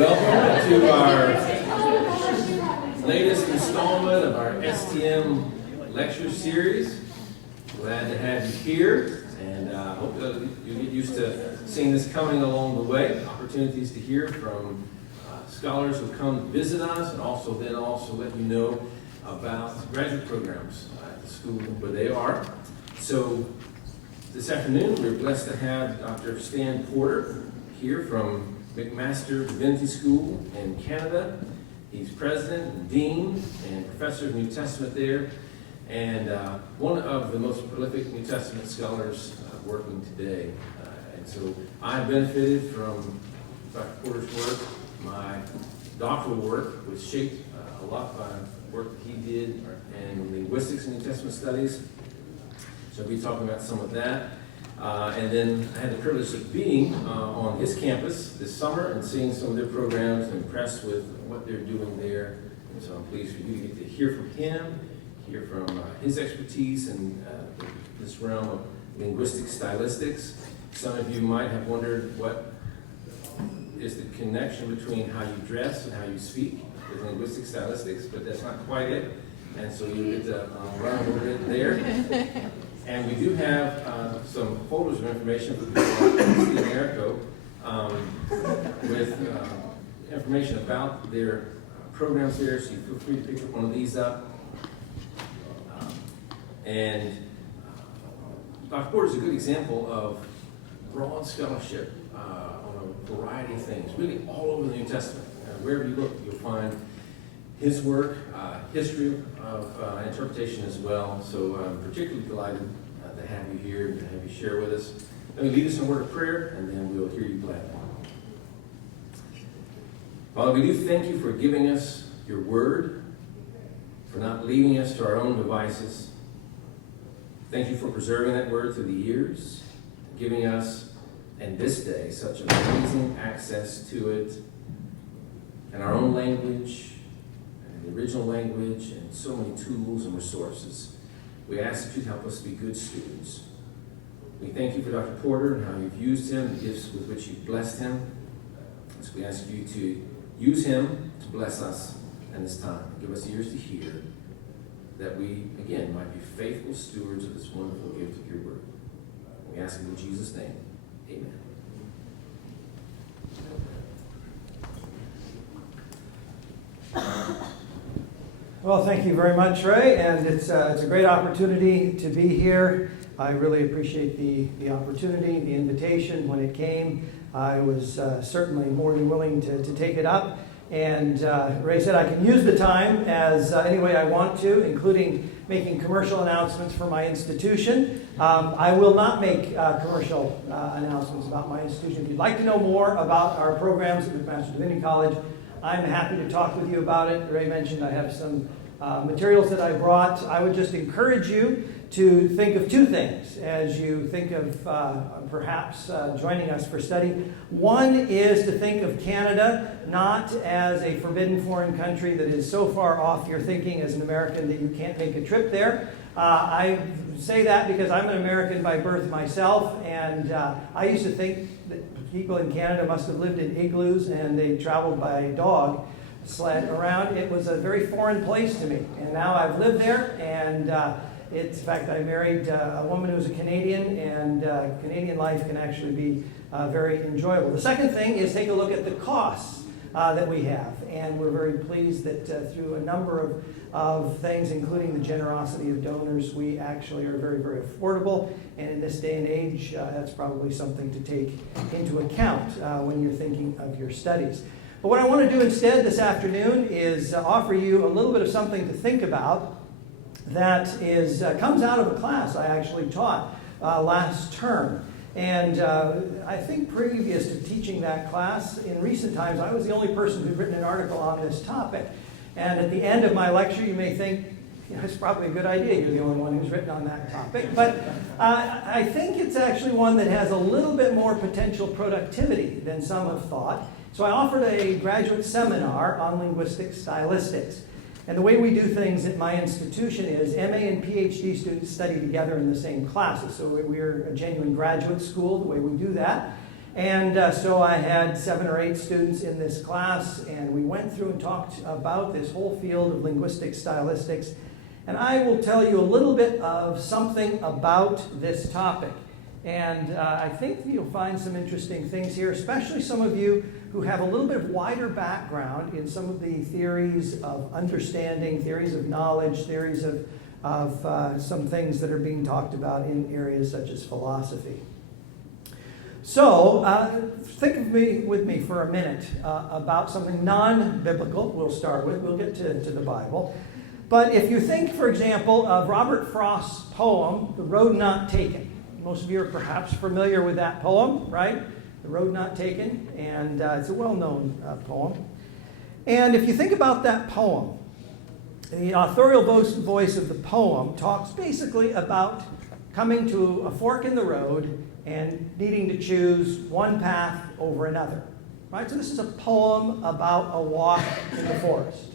Welcome to our latest installment of our STM lecture series. Glad to have you here, and hope that you get used to seeing this coming along the way. Opportunities to hear from scholars who come to visit us, and also let you know about graduate programs at the school where they are. So this afternoon, we're blessed to have Dr. Stan Porter here from McMaster Divinity School in Canada. He's president and dean and professor of New Testament there, and one of the most prolific New Testament scholars working today. And so I benefited from Dr. Porter's work. My doctoral work was shaped a lot by work that he did in linguistics and New Testament studies. So I'll be talking about some of that. And then I had the privilege of being on his campus this summer and seeing some of their programs and impressed with what they're doing there. And so I'm pleased for you to get to hear from him, hear from his expertise in this realm of linguistic stylistics. Some of you might have wondered what is the connection between how you dress and how you speak with linguistic stylistics, but that's not quite it. And so you get to learn a little bit there. And we do have some folders of information for people like Steve and Erico with information about their programs there, so you feel free to pick one of these up. Dr. Porter is a good example of broad scholarship on a variety of things, really all over the New Testament. Wherever you look, you'll find his work, history of interpretation as well. So I'm particularly delighted to have you here and to have you share with us. Let me lead us in a word of prayer, and then we'll hear you gladly. Father, we do thank you for giving us your word, for not leaving us to our own devices. Thank you for preserving that word through the years, giving us, in this day, such amazing access to it in our own language, the original language, and so many tools and resources. We ask that you help us to be good students. We thank you for Dr. Porter and how you've used him, the gifts with which you've blessed him. So we ask you to use him to bless us in this time. Give us ears to hear, that we, again, might be faithful stewards of this wonderful gift of your word. We ask it in Jesus' name. Amen. Well, thank you very much, Ray, and it's a great opportunity to be here. I really appreciate the opportunity, the invitation when it came. I was certainly more than willing to take it up, and Ray said I can use the time as any way I want to, including making commercial announcements for my institution. I will not make commercial announcements about my institution. If you'd like to know more about our programs at McMaster Divinity College, I'm happy to talk with you about it. Ray mentioned I have some materials that I brought. I would just encourage you to think of two things as you think of perhaps joining us for study. One is to think of Canada not as a forbidden foreign country that is so far off your thinking as an American that you can't make a trip there. I say that because I'm an American by birth myself, and I used to think that people in Canada must have lived in igloos and they traveled by dog sled around. It was a very foreign place to me, and now I've lived there, and in fact, I married a woman who's a Canadian, and Canadian life can actually be very enjoyable. The second thing is take a look at the costs that we have, and we're very pleased that through a number of things, including the generosity of donors, we actually are very, very affordable, and in this day and age, that's probably something to take into account when you're thinking of your studies. But what I want to do instead this afternoon is offer you a little bit of something to think about that comes out of a class I actually taught last term. And I think previous to teaching that class, in recent times, I was the only person who'd written an article on this topic. And at the end of my lecture, you may think, it's probably a good idea you're the only one who's written on that topic. But I think it's actually one that has a little bit more potential productivity than some have thought. So I offered a graduate seminar on linguistic stylistics. And the way we do things at my institution is MA and PhD students study together in the same classes. So we're a genuine graduate school, the way we do that. And so I had 7 or 8 students in this class, and we went through and talked about this whole field of linguistic stylistics. And I will tell you a little bit of something about this topic. And I think you'll find some interesting things here, especially some of you who have a little bit wider background in some of the theories of understanding, theories of knowledge, theories of some things that are being talked about in areas such as philosophy. So think with me for a minute about something non-biblical. We'll start with. We'll get to the Bible. But if you think, for example, of Robert Frost's poem, The Road Not Taken. Most of you are perhaps familiar with that poem, right? The Road Not Taken. And it's a well-known poem. And if you think about that poem, the authorial voice of the poem talks basically about coming to a fork in the road and needing to choose one path over another, right? So this is a poem about a walk in the forest,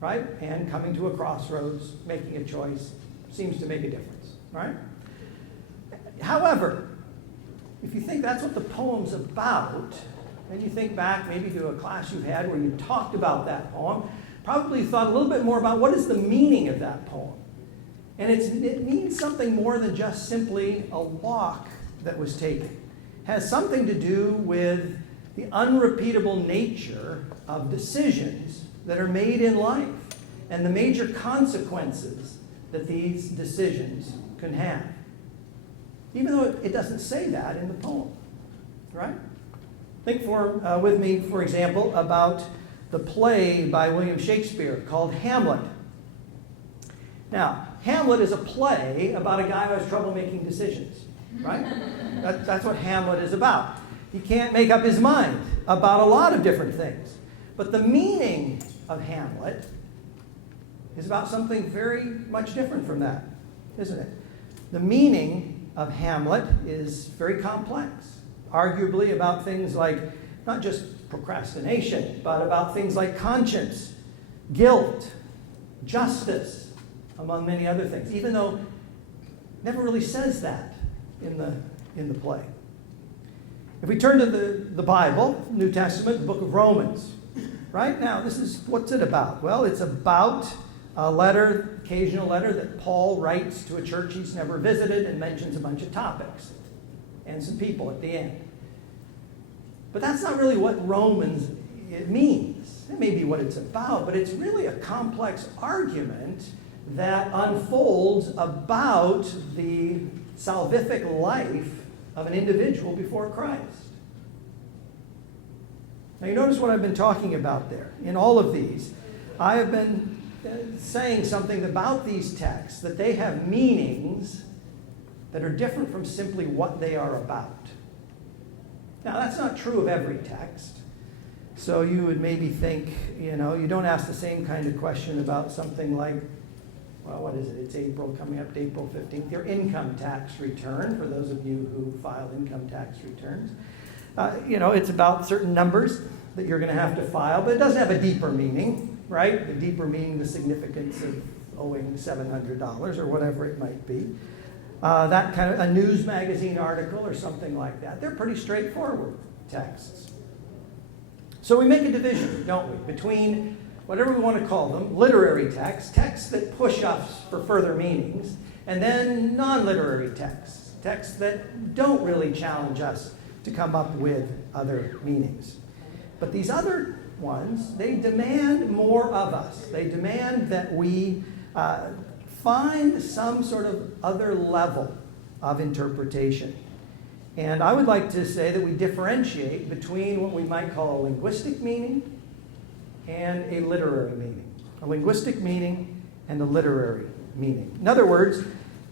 right? And coming to a crossroads, making a choice, seems to make a difference, right? However, if you think that's what the poem's about, and you think back maybe to a class you've had where you talked about that poem, probably thought a little bit more about what is the meaning of that poem. And it means something more than just simply a walk that was taken. It has something to do with the unrepeatable nature of decisions that are made in life and the major consequences that these decisions can have. Even though it doesn't say that in the poem, right? Think with me, for example, about the play by William Shakespeare called Hamlet. Now, Hamlet is a play about a guy who has trouble making decisions, right? That's what Hamlet is about. He can't make up his mind about a lot of different things. But the meaning of Hamlet is about something very much different from that, isn't it? The meaning of Hamlet is very complex, arguably about things like not just procrastination, but about things like conscience, guilt, justice, among many other things, even though it never really says that in the play. If we turn to the Bible, New Testament, the book of Romans, right? Now, what's it about? Well, it's about a letter, occasional letter that Paul writes to a church he's never visited and mentions a bunch of topics and some people at the end. But that's not really what Romans it means. It may be what it's about, but it's really a complex argument that unfolds about the salvific life of an individual before Christ. Now you notice what I've been talking about there. In all of these, I have been saying something about these texts, that they have meanings that are different from simply what they are about. Now that's not true of every text. So you would maybe think, you don't ask the same kind of question about something like, well, what is it? It's April, coming up to April 15th. Your income tax return, for those of you who file income tax returns. It's about certain numbers that you're going to have to file, but it doesn't have a deeper meaning, right? The deeper meaning, the significance of owing $700 or whatever it might be. That kind of a news magazine article or something like that. They're pretty straightforward texts. So we make a division, don't we, between whatever we want to call them, literary texts, texts that push us for further meanings, and then non-literary texts, texts that don't really challenge us to come up with other meanings. But these other ones, they demand more of us. They demand that we find some sort of other level of interpretation. And I would like to say that we differentiate between what we might call a linguistic meaning and a literary meaning. A linguistic meaning and a literary meaning. In other words,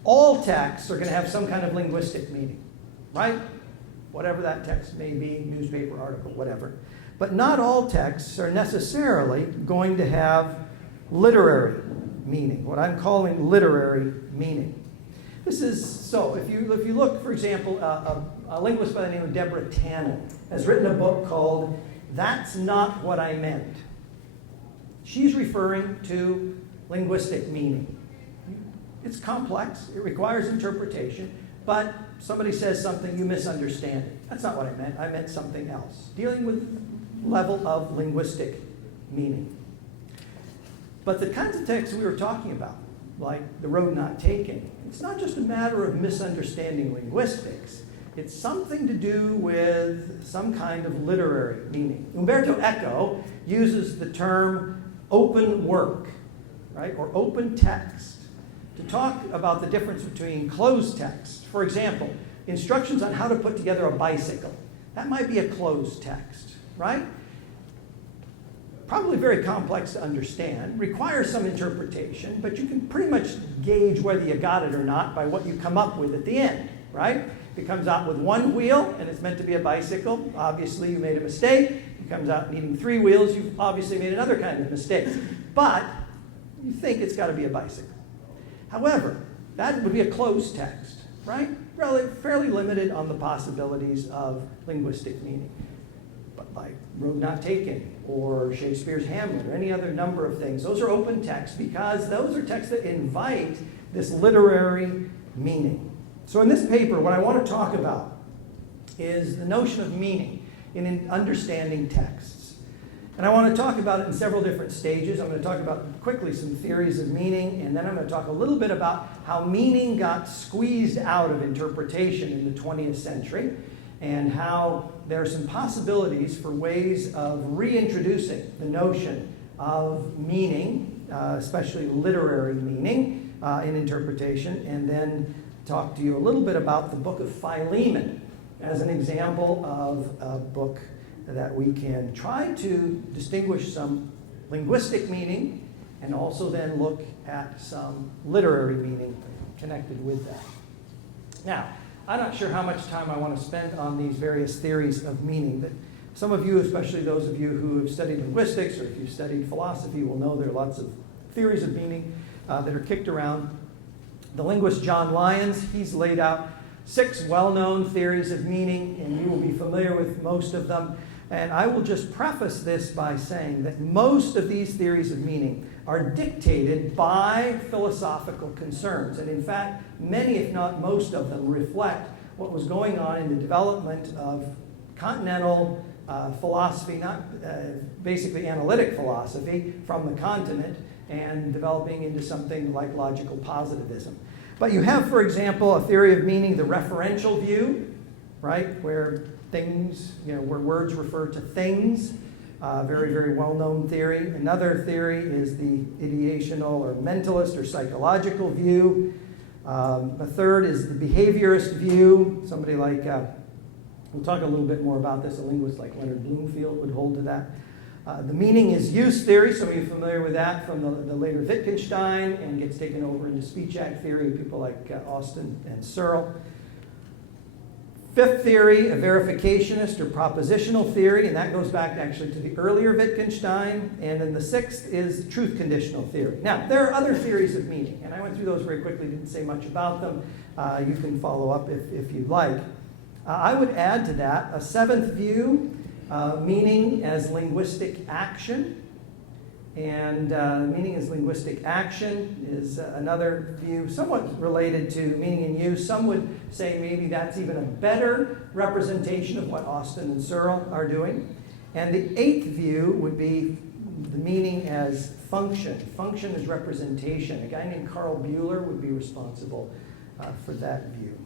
all texts are going to have some kind of linguistic meaning, right? Whatever that text may be, newspaper article, whatever. But not all texts are necessarily going to have literary meaning, what I'm calling literary meaning. This is so. If you look, for example, a linguist by the name of Deborah Tannen has written a book called That's Not What I Meant. She's referring to linguistic meaning. It's complex. It requires interpretation. but somebody says something, you misunderstand it. That's not what I meant. I meant something else. Dealing with level of linguistic meaning. But the kinds of texts we were talking about, like the road not taken, it's not just a matter of misunderstanding linguistics. It's something to do with some kind of literary meaning. Umberto Eco uses the term open work, right, or open text, to talk about the difference between closed text. For example, instructions on how to put together a bicycle. That might be a closed text, right? Probably very complex to understand, requires some interpretation, but you can pretty much gauge whether you got it or not by what you come up with at the end, right? If it comes out with one wheel and it's meant to be a bicycle, obviously you made a mistake. If it comes out needing 3 wheels, you've obviously made another kind of mistake. But you think it's got to be a bicycle. However, that would be a closed text, right? Fairly limited on the possibilities of linguistic meaning. But like Road Not Taken or Shakespeare's Hamlet or any other number of things, those are open texts because those are texts that invite this literary meaning. So in this paper, what I want to talk about is the notion of meaning in understanding texts. And I want to talk about it in several different stages. I'm going to talk about quickly some theories of meaning, and then I'm going to talk a little bit about how meaning got squeezed out of interpretation in the 20th century, and how there are some possibilities for ways of reintroducing the notion of meaning, especially literary meaning, in interpretation, and then talk to you a little bit about the book of Philemon as an example of a book that we can try to distinguish some linguistic meaning and also then look at some literary meaning connected with that. Now, I'm not sure how much time I want to spend on these various theories of meaning. That some of you, especially those of you who have studied linguistics or if you've studied philosophy, will know there are lots of theories of meaning that are kicked around. The linguist John Lyons, he's laid out 6 well-known theories of meaning, and you will be familiar with most of them. And I will just preface this by saying that most of these theories of meaning are dictated by philosophical concerns. And in fact, many, if not most of them, reflect what was going on in the development of continental philosophy, not basically analytic philosophy from the continent, and developing into something like logical positivism. But you have, for example, a theory of meaning, the referential view, right, where things, where words refer to things, very, very well-known theory. Another theory is the ideational or mentalist or psychological view. A third is the behaviorist view. Somebody like, we'll talk a little bit more about this, a linguist like Leonard Bloomfield would hold to that. The meaning is use theory, so you're familiar with that from the later Wittgenstein, and gets taken over into speech act theory, people like Austin and Searle. Fifth theory, a verificationist or propositional theory, and that goes back actually to the earlier Wittgenstein. And then the sixth is truth conditional theory. Now, there are other theories of meaning, and I went through those very quickly, didn't say much about them. You can follow up if you'd like. I would add to that a seventh view, meaning as linguistic action. And meaning as linguistic action is another view somewhat related to meaning in use. Some would say maybe that's even a better representation of what Austin and Searle are doing. And the eighth view would be the meaning as function. Function as representation. A guy named Carl Buehler would be responsible for that view.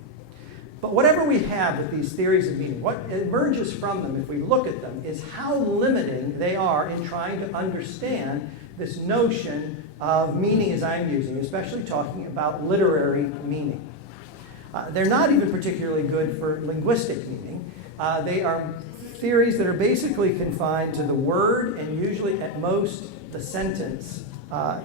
But whatever we have with these theories of meaning, what emerges from them, if we look at them, is how limiting they are in trying to understand this notion of meaning as I'm using, especially talking about literary meaning. They're not even particularly good for linguistic meaning. They are theories that are basically confined to the word and usually at most the sentence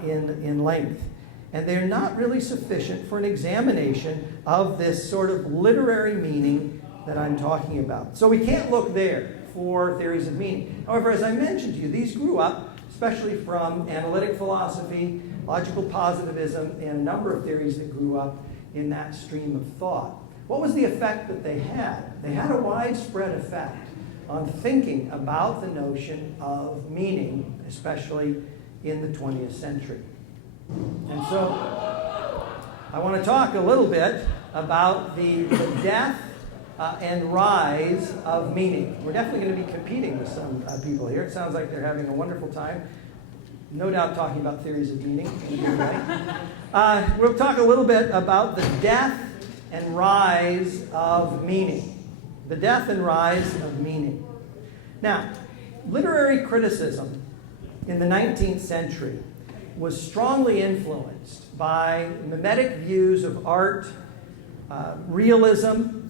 in length. And they're not really sufficient for an examination of this sort of literary meaning that I'm talking about. So we can't look there for theories of meaning. However, as I mentioned to you, these grew up, especially from analytic philosophy, logical positivism, and a number of theories that grew up in that stream of thought. What was the effect that they had? They had a widespread effect on thinking about the notion of meaning, especially in the 20th century. And so I want to talk a little bit about the death and rise of meaning. We're definitely going to be competing with some people here. It sounds like they're having a wonderful time. No doubt talking about theories of meaning in a good way. We'll talk a little bit about the death and rise of meaning. The death and rise of meaning. Now, literary criticism in the 19th century was strongly influenced by mimetic views of art, realism,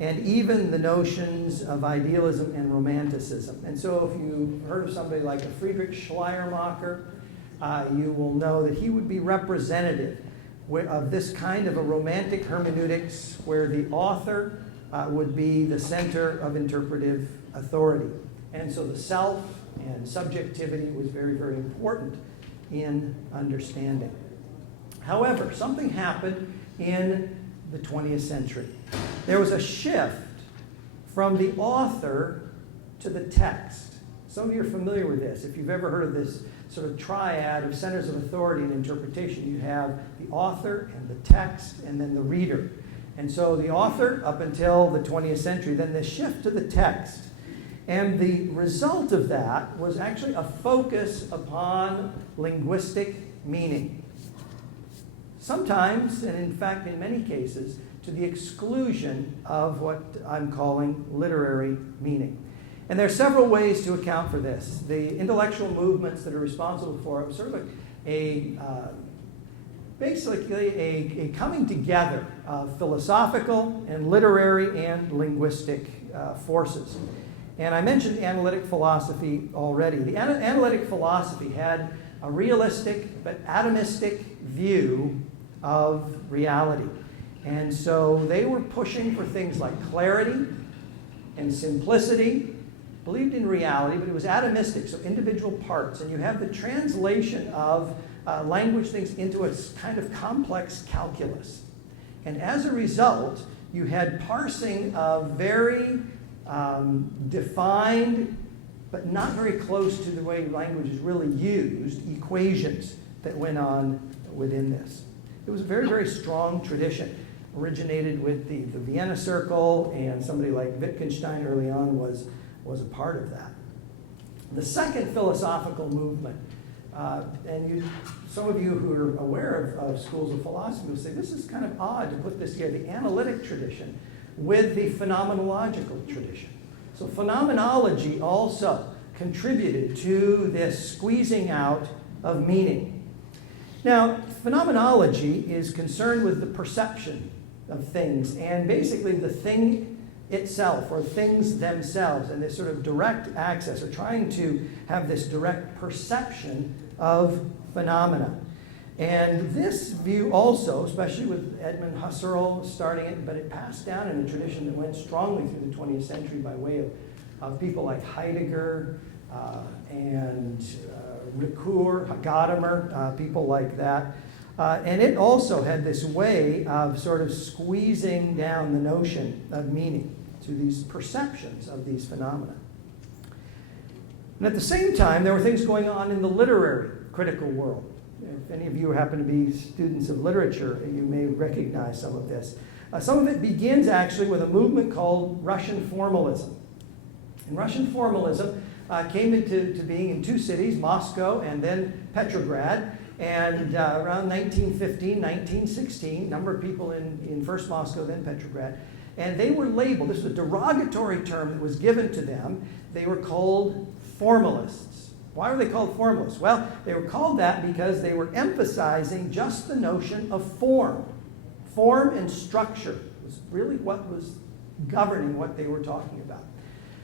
and even the notions of idealism and romanticism. And so if you've heard of somebody like a Friedrich Schleiermacher, you will know that he would be representative of this kind of a romantic hermeneutics where the author would be the center of interpretive authority. And so the self and subjectivity was very, very important in understanding. However, something happened in the 20th century. There was a shift from the author to the text. Some of you are familiar with this. If you've ever heard of this sort of triad of centers of authority and interpretation, you have the author and the text and then the reader. And so the author up until the 20th century, then the shift to the text. And the result of that was actually a focus upon linguistic meaning. Sometimes, and in fact in many cases, to the exclusion of what I'm calling literary meaning. And there are several ways to account for this. The intellectual movements that are responsible for it was sort of basically a coming together of philosophical and literary and linguistic forces. And I mentioned analytic philosophy already. The analytic philosophy had a realistic but atomistic view of reality. And so they were pushing for things like clarity and simplicity, believed in reality, but it was atomistic, so individual parts. And you have the translation of language things into a kind of complex calculus. And as a result, you had parsing of very defined, but not very close to the way language is really used, equations that went on within this. It was a very, very strong tradition. Originated with the Vienna Circle, and somebody like Wittgenstein early on was a part of that. The second philosophical movement, some of you who are aware of schools of philosophy will say, this is kind of odd to put this together, the analytic tradition with the phenomenological tradition. So phenomenology also contributed to this squeezing out of meaning. Now, phenomenology is concerned with the perception of things and basically the thing itself or things themselves and this sort of direct access or trying to have this direct perception of phenomena. And this view also, especially with Edmund Husserl starting it, but it passed down in a tradition that went strongly through the 20th century by way of people like Heidegger and Ricoeur, Gadamer, people like that. And it also had this way of sort of squeezing down the notion of meaning to these perceptions of these phenomena. And at the same time, there were things going on in the literary critical world. If any of you happen to be students of literature, you may recognize some of this. Some of it begins actually with a movement called Russian formalism. And Russian formalism came into being in two cities, Moscow and then Petrograd. And around 1915, 1916, a number of people in first Moscow, then Petrograd, and they were labeled, this was a derogatory term that was given to them, they were called formalists. Why were they called formalists? Well, they were called that because they were emphasizing just the notion of form. Form and structure was really what was governing what they were talking about.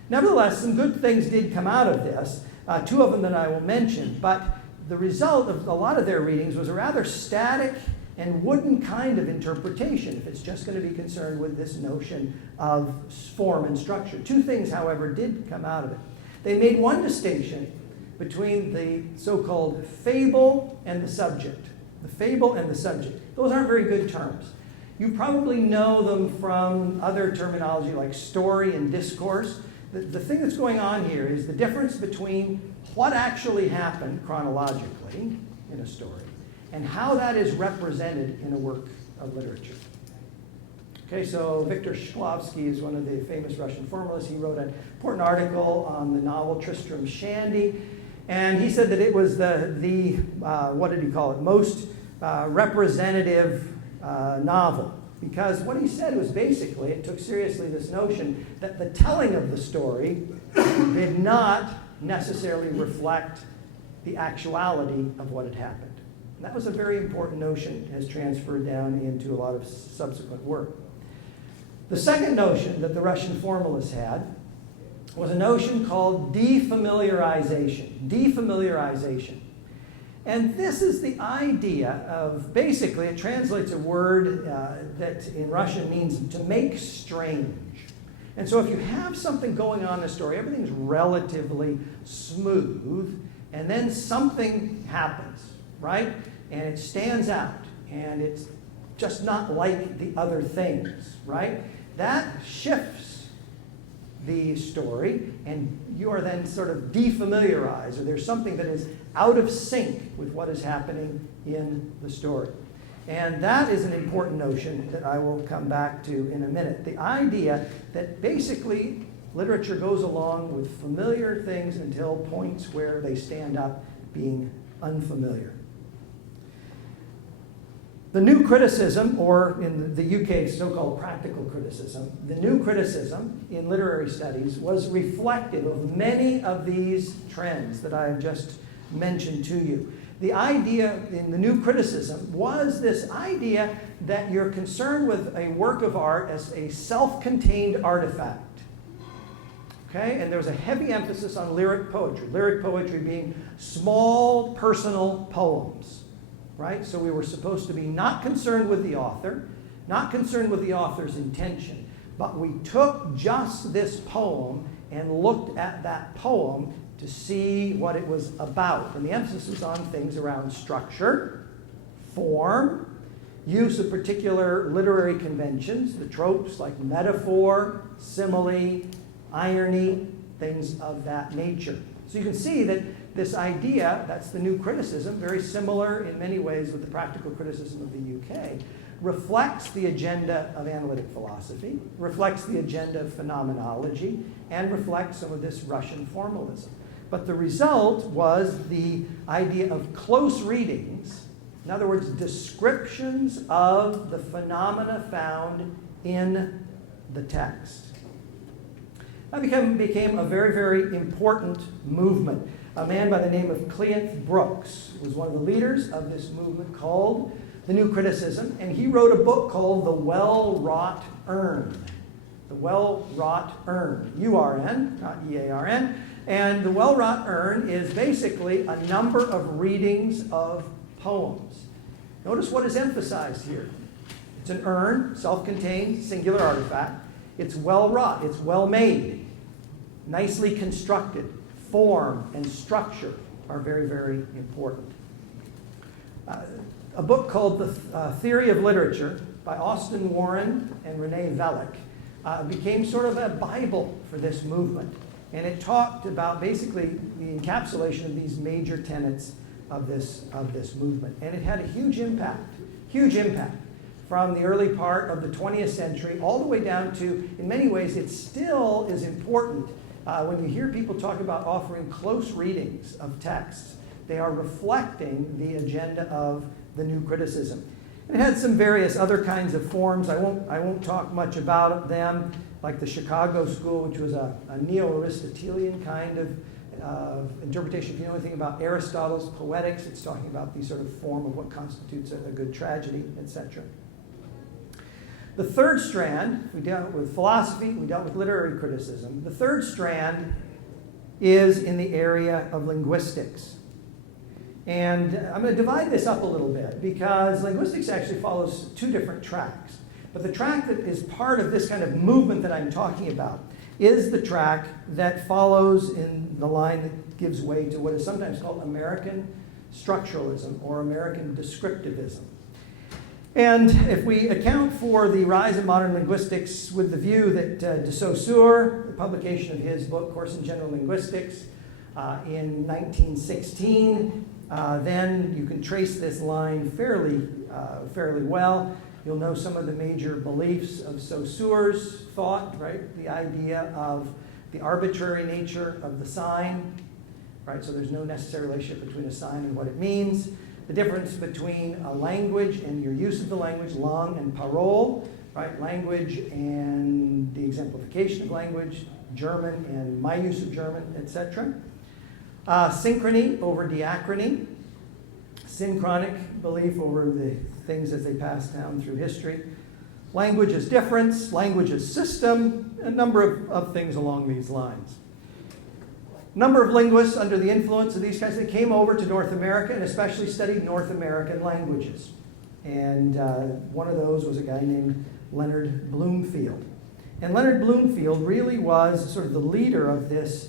Nevertheless, some good things did come out of this, two of them that I will mention, but the result of a lot of their readings was a rather static and wooden kind of interpretation, if it's just going to be concerned with this notion of form and structure. Two things, however, did come out of it. They made one distinction between the so-called fable and the subject. The fable and the subject. Those aren't very good terms. You probably know them from other terminology like story and discourse. The thing that's going on here is the difference between what actually happened chronologically in a story and how that is represented in a work of literature. Okay, so Viktor Shklovsky is one of the famous Russian formalists. He wrote an important article on the novel Tristram Shandy, and he said that it was the what did he call it, most representative novel. Because what he said was basically, it took seriously this notion that the telling of the story did not necessarily reflect the actuality of what had happened. And that was a very important notion, has transferred down into a lot of subsequent work. The second notion that the Russian formalists had was a notion called defamiliarization. Defamiliarization. And this is the idea of, basically, it translates a word that in Russian means to make strange. And so if you have something going on in a story, everything's relatively smooth, and then something happens, right? And it stands out, and it's just not like the other things, right? That shifts the story, and you are then sort of defamiliarized, or there's something that is out of sync with what is happening in the story. And that is an important notion that I will come back to in a minute. The idea that basically literature goes along with familiar things until points where they stand up being unfamiliar. The new criticism, or in the UK, so-called practical criticism, the new criticism in literary studies was reflective of many of these trends that I have just mentioned to you. The idea in the new criticism was this idea that you're concerned with a work of art as a self-contained artifact. Okay? And there was a heavy emphasis on lyric poetry being small personal poems. Right? So we were supposed to be not concerned with the author, not concerned with the author's intention, but we took just this poem and looked at that poem to see what it was about. And the emphasis was on things around structure, form, use of particular literary conventions, the tropes like metaphor, simile, irony, things of that nature. So you can see that this idea, that's the new criticism, very similar in many ways with the practical criticism of the UK, reflects the agenda of analytic philosophy, reflects the agenda of phenomenology, and reflects some of this Russian formalism. But the result was the idea of close readings, in other words, descriptions of the phenomena found in the text. That became a very, very important movement. A man by the name of Cleanth Brooks was one of the leaders of this movement called the New Criticism, and he wrote a book called The Well-Wrought Urn. The Well-Wrought Urn, U-R-N, not E-A-R-N. And the Well-Wrought Urn is basically a number of readings of poems. Notice what is emphasized here. It's an urn, self-contained, singular artifact. It's well-wrought, it's well-made, nicely constructed. Form and structure are very, very important. A book called The Theory of Literature by Austin Warren and Renee Vellick became sort of a Bible for this movement. And it talked about basically the encapsulation of these major tenets of this movement. And it had a huge impact from the early part of the 20th century all the way down to, in many ways, it still is important. When you hear people talk about offering close readings of texts, they are reflecting the agenda of the new criticism. It had some various other kinds of forms. I won't talk much about them, like the Chicago School, which was a neo-Aristotelian kind of interpretation. If you know anything about Aristotle's Poetics, it's talking about the sort of form of what constitutes a good tragedy, etc. The third strand, we dealt with philosophy, we dealt with literary criticism. The third strand is in the area of linguistics. And I'm going to divide this up a little bit because linguistics actually follows two different tracks. But the track that is part of this kind of movement that I'm talking about is the track that follows in the line that gives way to what is sometimes called American structuralism or American descriptivism. And if we account for the rise of modern linguistics with the view that de Saussure, the publication of his book, Course in General Linguistics, in 1916, then you can trace this line fairly well. You'll know some of the major beliefs of Saussure's thought, right? The idea of the arbitrary nature of the sign, right? So there's no necessary relationship between a sign and what it means. The difference between a language and your use of the language, langue and parole, right? Language and the exemplification of language, German and my use of German, etc. Synchrony over diachrony, synchronic belief over the things as they pass down through history. Language as difference, language as system, a number of things along these lines. Number of linguists under the influence of these guys, they came over to North America and especially studied North American languages. And one of those was a guy named Leonard Bloomfield. And Leonard Bloomfield really was sort of the leader of this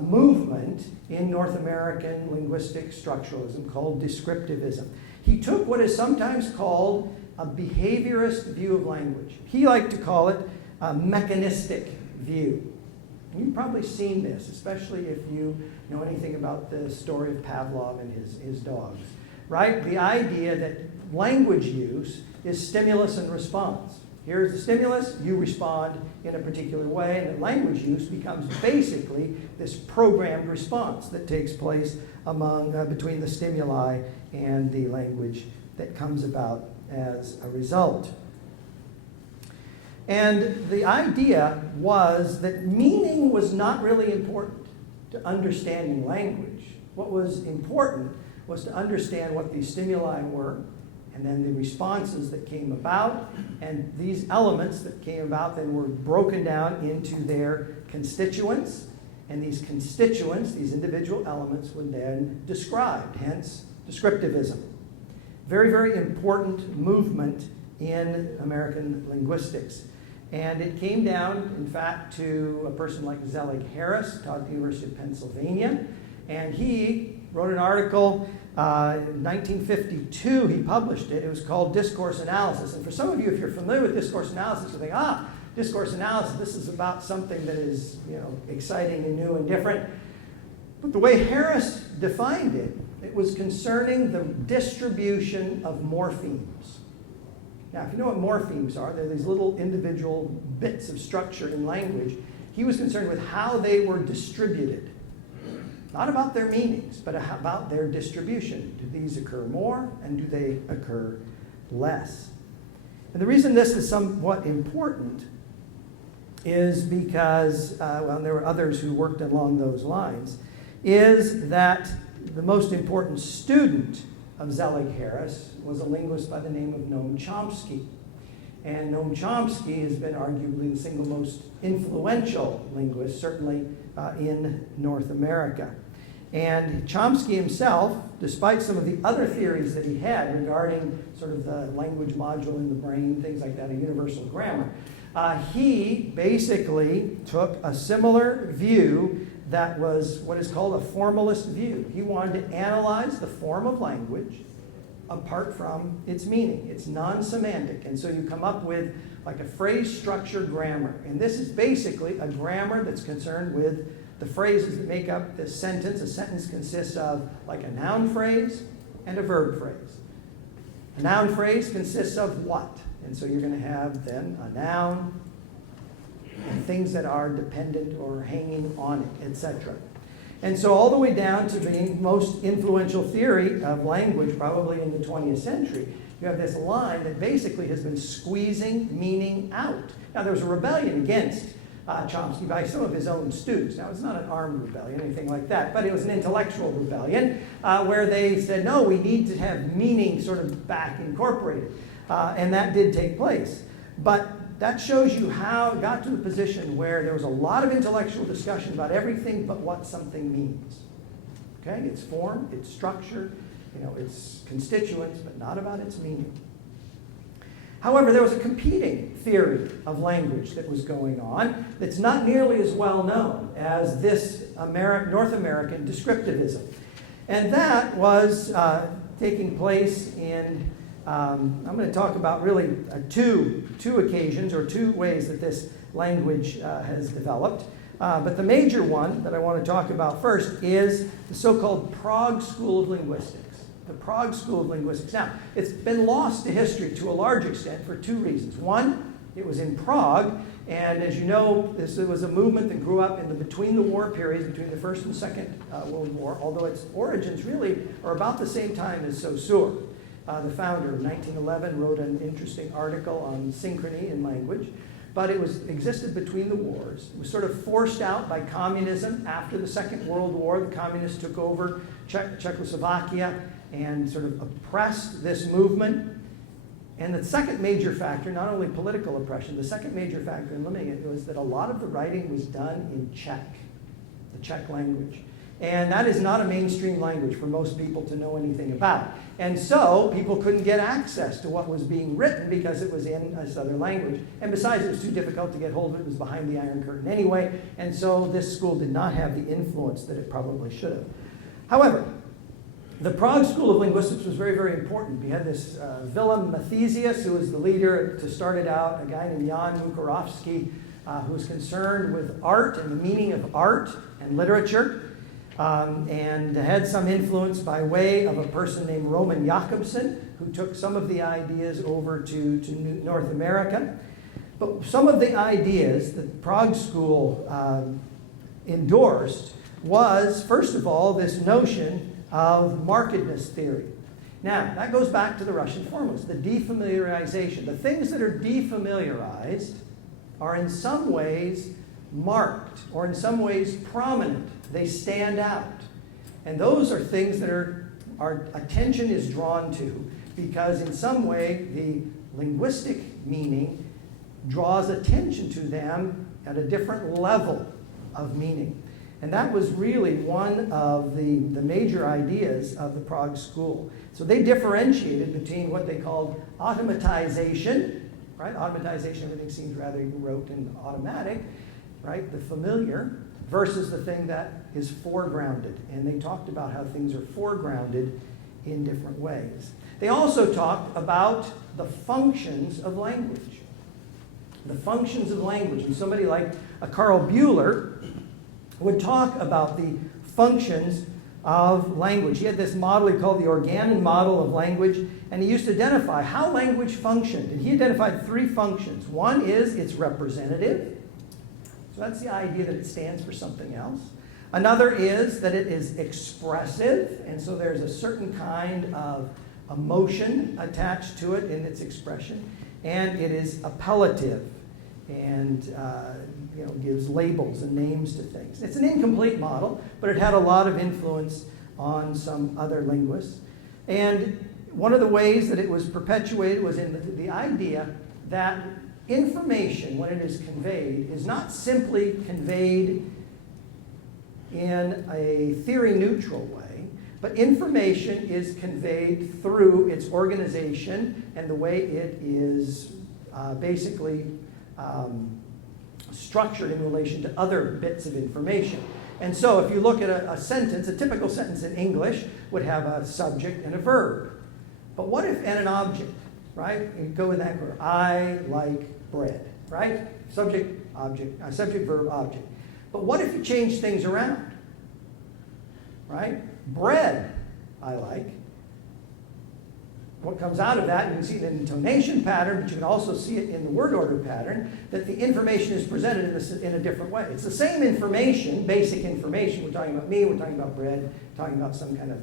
movement in North American linguistic structuralism called descriptivism. He took what is sometimes called a behaviorist view of language. He liked to call it a mechanistic view. You've probably seen this, especially if you know anything about the story of Pavlov and his dogs, right? The idea that language use is stimulus and response. Here's the stimulus, you respond in a particular way, and that language use becomes basically this programmed response that takes place between the stimuli and the language that comes about as a result. And the idea was that meaning was not really important to understanding language. What was important was to understand what these stimuli were, and then the responses that came about, and these elements that came about then were broken down into their constituents, and these constituents, these individual elements, were then described, hence descriptivism. Very, very important movement in American linguistics. And it came down, in fact, to a person like Zelig Harris, taught at the University of Pennsylvania. And he wrote an article in 1952. He published it. It was called Discourse Analysis. And for some of you, if you're familiar with discourse analysis, you think, discourse analysis, this is about something that is, exciting and new and different. But the way Harris defined it, it was concerning the distribution of morphemes. Now, if you know what morphemes are, they're these little individual bits of structure in language. He was concerned with how they were distributed. Not about their meanings, but about their distribution. Do these occur more, and do they occur less? And the reason this is somewhat important is because, there were others who worked along those lines, is that the most important student of Zelig Harris was a linguist by the name of Noam Chomsky. And Noam Chomsky has been arguably the single most influential linguist, certainly in North America. And Chomsky himself, despite some of the other theories that he had regarding sort of the language module in the brain, things like that, a universal grammar, he basically took a similar view that was what is called a formalist view. He wanted to analyze the form of language apart from its meaning. It's non-semantic. And so you come up with like a phrase structure grammar. And this is basically a grammar that's concerned with the phrases that make up this sentence. A sentence consists of like a noun phrase and a verb phrase. A noun phrase consists of what? And so you're going to have then a noun, and things that are dependent or hanging on it, etc. And so all the way down to the most influential theory of language, probably in the 20th century, you have this line that basically has been squeezing meaning out. Now, there was a rebellion against Chomsky by some of his own students. Now, it's not an armed rebellion, anything like that, but it was an intellectual rebellion where they said, no, we need to have meaning sort of back incorporated. And that did take place. But that shows you how it got to the position where there was a lot of intellectual discussion about everything but what something means. Okay? Its form, its structure, its constituents, but not about its meaning. However, there was a competing theory of language that was going on that's not nearly as well known as this North American descriptivism. And that was taking place in I'm going to talk about really two occasions or two ways that this language has developed. But the major one that I want to talk about first is the so-called Prague School of Linguistics. the Prague School of Linguistics. Now, it's been lost to history to a large extent for two reasons. One, it was in Prague, and as you know, this was a movement that grew up in the between the war periods, between the First and Second World War, although its origins really are about the same time as Saussure. The founder of 1911 wrote an interesting article on synchrony in language, but it existed between the wars. It was sort of forced out by communism after the Second World War. The communists took over Czechoslovakia and sort of oppressed this movement. And the second major factor, not only political oppression, the second major factor in limiting it was that a lot of the writing was done in Czech, the Czech language. And that is not a mainstream language for most people to know anything about. And so people couldn't get access to what was being written because it was in this other language. And besides, it was too difficult to get hold of it. It was behind the Iron Curtain anyway. And so this school did not have the influence that it probably should have. However, the Prague School of Linguistics was very, very important. We had this Willem Mathesius, who was the leader to start it out, a guy named Jan Mukarovsky, who was concerned with art and the meaning of art and literature. And had some influence by way of a person named Roman Jakobson, who took some of the ideas over to North America. But some of the ideas that Prague School endorsed was, first of all, this notion of markedness theory. Now, that goes back to the Russian formulas, the defamiliarization. The things that are defamiliarized are in some ways marked, or in some ways prominent. They stand out. And those are things that our attention is drawn to because in some way the linguistic meaning draws attention to them at a different level of meaning. And that was really one of the major ideas of the Prague School. So they differentiated between what they called automatization, right? Automatization, everything seems rather rote and automatic, right? The familiar, versus the thing that is foregrounded. And they talked about how things are foregrounded in different ways. They also talked about the functions of language. The functions of language. And somebody like Karl Buehler would talk about the functions of language. He had this model he called the Organon model of language, and he used to identify how language functioned. And he identified three functions. One is it's representative. So that's the idea that it stands for something else. Another is that it is expressive, and so there's a certain kind of emotion attached to it in its expression. And it is appellative, and gives labels and names to things. It's an incomplete model, but it had a lot of influence on some other linguists. And one of the ways that it was perpetuated was in the idea that information, when it is conveyed, is not simply conveyed in a theory-neutral way, but information is conveyed through its organization and the way it is basically structured in relation to other bits of information. And so if you look at a sentence, a typical sentence in English would have a subject and a verb. But what if, and an object, right? You go in that order. I like bread, right? Subject, object, subject, verb, object. But what if you change things around, right? Bread, I like. What comes out of that, you can see it in the intonation pattern, but you can also see it in the word order pattern, that the information is presented in a different way. It's the same information, basic information. We're talking about me, we're talking about bread, we're talking about some kind of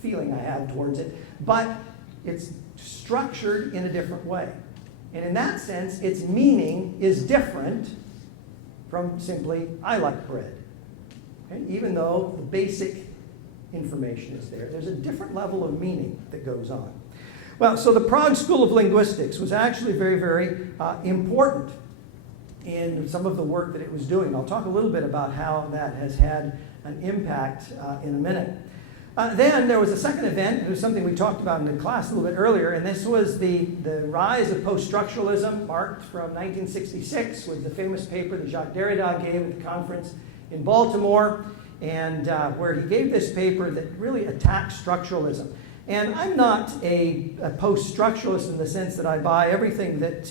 feeling I have towards it, but it's structured in a different way. And in that sense, its meaning is different from simply, I like bread. Okay? Even though the basic information is there, there's a different level of meaning that goes on. Well, so the Prague School of Linguistics was actually very, very important in some of the work that it was doing. I'll talk a little bit about how that has had an impact in a minute. Then there was a second event. It was something we talked about in the class a little bit earlier, and this was the rise of post-structuralism, marked from 1966 with the famous paper that Jacques Derrida gave at the conference in Baltimore, and where he gave this paper that really attacked structuralism. And I'm not a post-structuralist in the sense that I buy everything that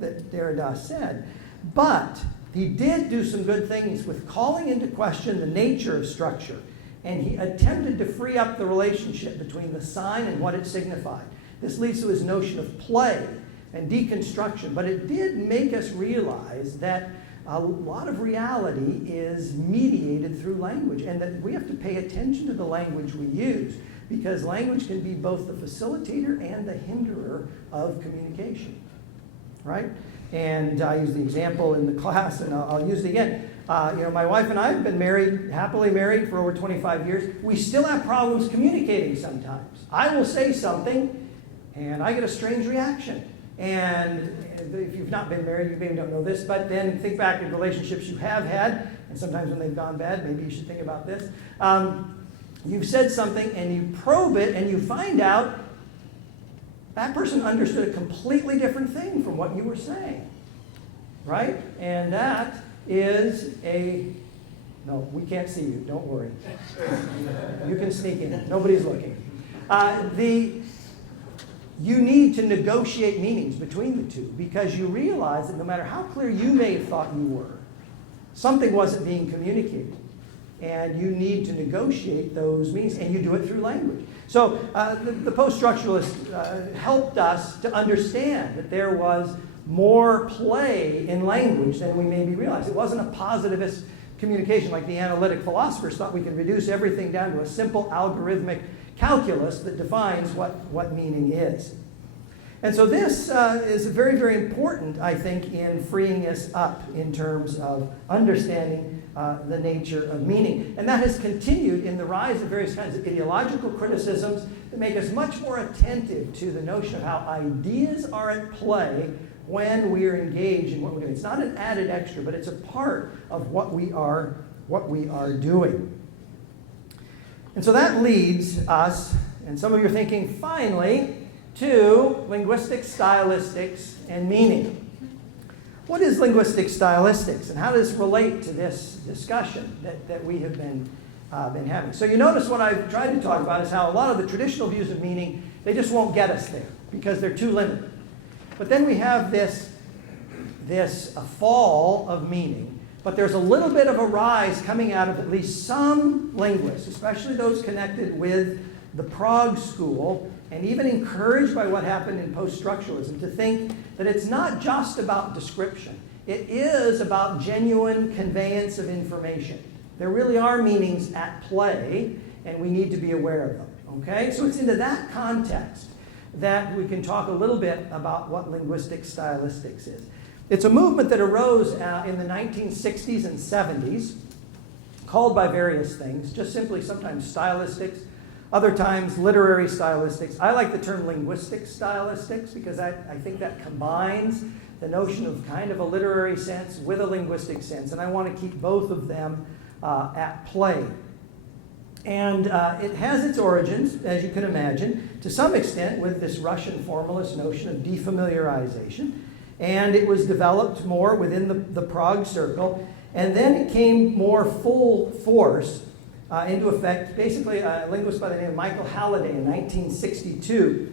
Derrida said, but he did do some good things with calling into question the nature of structure and he attempted to free up the relationship between the sign and what it signified. This leads to his notion of play and deconstruction, but it did make us realize that a lot of reality is mediated through language, and that we have to pay attention to the language we use, because language can be both the facilitator and the hinderer of communication, right? And I use the example in the class, and I'll use it again. My wife and I have been married, happily married for over 25 years. We still have problems communicating sometimes. I will say something, and I get a strange reaction. And if you've not been married, you maybe don't know this, but then think back to relationships you have had, and sometimes when they've gone bad, maybe you should think about this. You've said something, and you probe it, and you find out that person understood a completely different thing from what you were saying, right? And that is no, we can't see you, don't worry. You can sneak in, nobody's looking. You need to negotiate meanings between the two, because you realize that no matter how clear you may have thought you were, something wasn't being communicated. And you need to negotiate those meanings, and you do it through language. So the post-structuralists helped us to understand that there was more play in language than we maybe realized. It wasn't a positivist communication like the analytic philosophers thought we could reduce everything down to a simple algorithmic calculus that defines what meaning is. And so this is very, very important, I think, in freeing us up in terms of understanding the nature of meaning. And that has continued in the rise of various kinds of ideological criticisms that make us much more attentive to the notion of how ideas are at play when we are engaged in what we're doing. It's not an added extra, but it's a part of what we are doing. And so that leads us, and some of you are thinking, finally, to linguistic stylistics and meaning. What is linguistic stylistics, and how does this relate to this discussion that we have been having? So you notice what I've tried to talk about is how a lot of the traditional views of meaning, they just won't get us there because they're too limited. But then we have this fall of meaning, but there's a little bit of a rise coming out of at least some linguists, especially those connected with the Prague school, and even encouraged by what happened in post-structuralism, to think that it's not just about description. It is about genuine conveyance of information. There really are meanings at play, and we need to be aware of them. Okay? So it's into that context that we can talk a little bit about what linguistic stylistics is. It's a movement that arose in the 1960s and 70s, called by various things, just simply sometimes stylistics, other times literary stylistics. I like the term linguistic stylistics because I think that combines the notion of kind of a literary sense with a linguistic sense, and I want to keep both of them at play. And it has its origins, as you can imagine, to some extent with this Russian formalist notion of defamiliarization, and it was developed more within the Prague circle, and then it came more full force into effect. Basically, a linguist by the name of Michael Halliday in 1962,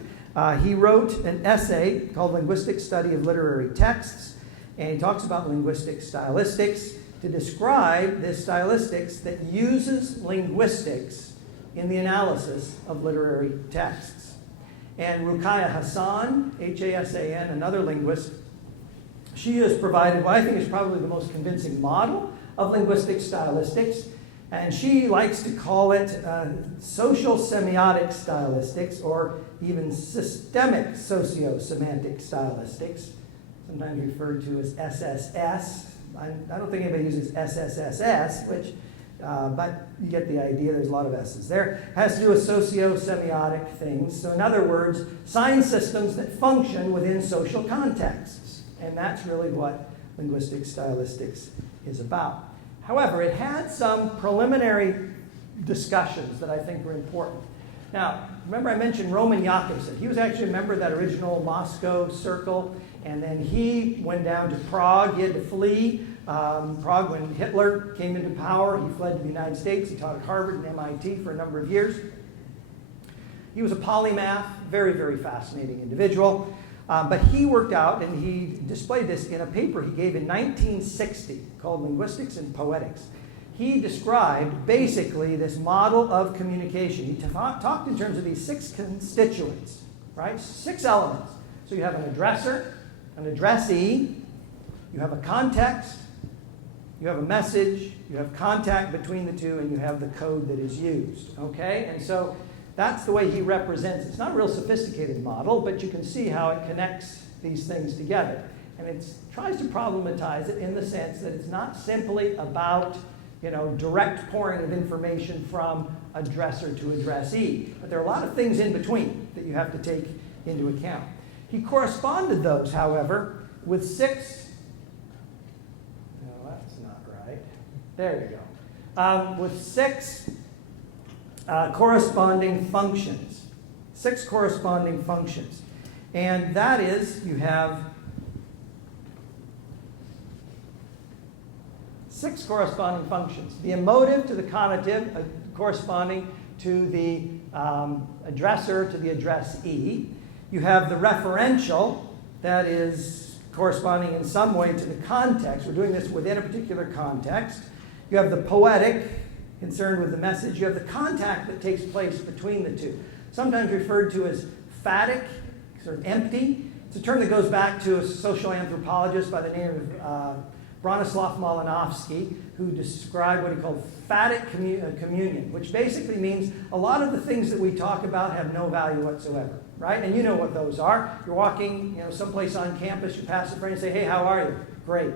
he wrote an essay called Linguistic Study of Literary Texts, and he talks about linguistic stylistics to describe this stylistics that uses linguistics in the analysis of literary texts. And Ruqayya Hassan, H-A-S-A-N, another linguist, she has provided what I think is probably the most convincing model of linguistic stylistics. And she likes to call it social semiotic stylistics, or even systemic socio-semantic stylistics, sometimes referred to as SSS. I don't think anybody uses SSSS, but you get the idea. There's a lot of S's there. It has to do with socio-semiotic things. So in other words, sign systems that function within social contexts. And that's really what linguistic stylistics is about. However, it had some preliminary discussions that I think were important. Now, remember I mentioned Roman Jakobson. He was actually a member of that original Moscow circle, and then he went down to Prague. He had to flee Prague when Hitler came into power. He fled to the United States. He taught at Harvard and MIT for a number of years. He was a polymath, very, very fascinating individual. But he worked out, and he displayed this in a paper he gave in 1960 called Linguistics and Poetics. he described basically this model of communication. He talked in terms of these 6 constituents, right? 6 elements. So you have an addresser, an addressee, you have a context, you have a message, you have contact between the two, and you have the code that is used, okay? And so that's the way he represents it. It's not a real sophisticated model, but you can see how it connects these things together. And it tries to problematize it in the sense that it's not simply about, direct pouring of information from addresser to addressee. But there are a lot of things in between that you have to take into account. He corresponded those, however, with 6. No, that's not right. There you go. With 6 corresponding functions. 6 corresponding functions. And that is, you have 6 corresponding functions. The emotive to the conative, corresponding to the addresser to the addressee. You have the referential, that is corresponding in some way to the context. We're doing this within a particular context. You have the poetic, concerned with the message. You have the contact that takes place between the two, sometimes referred to as phatic, sort of empty. It's a term that goes back to a social anthropologist by the name of Bronislaw Malinowski, who described what he called phatic communion, which basically means a lot of the things that we talk about have no value whatsoever, right? And you know what those are. You're walking, someplace on campus, you pass a friend and say, "Hey, how are you?" Great.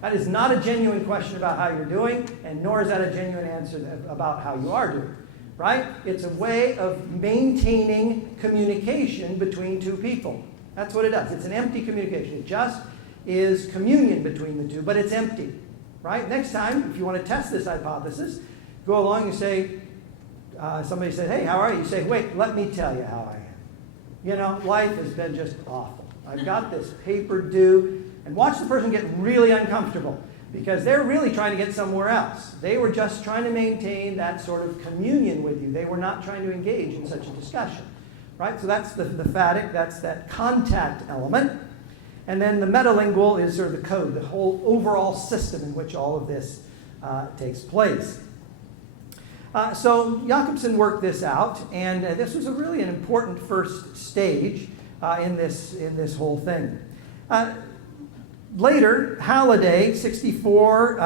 That is not a genuine question about how you're doing, and nor is that a genuine answer about how you are doing, right? It's a way of maintaining communication between two people. That's what it does. It's an empty communication. It just is communion between the two, but it's empty, right? Next time, if you want to test this hypothesis, go along and say, somebody says, "Hey, how are you?" You say, "Wait, let me tell you how I am. Life has been just awful. I've got this paper due," and watch the person get really uncomfortable because they're really trying to get somewhere else. They were just trying to maintain that sort of communion with you. They were not trying to engage in such a discussion, right? So that's the phatic, that's that contact element. And then the metalingual is sort of the code, the whole overall system in which all of this takes place. So Jakobson worked this out, and this was really an important first stage in this whole thing. Later, Halliday, 64,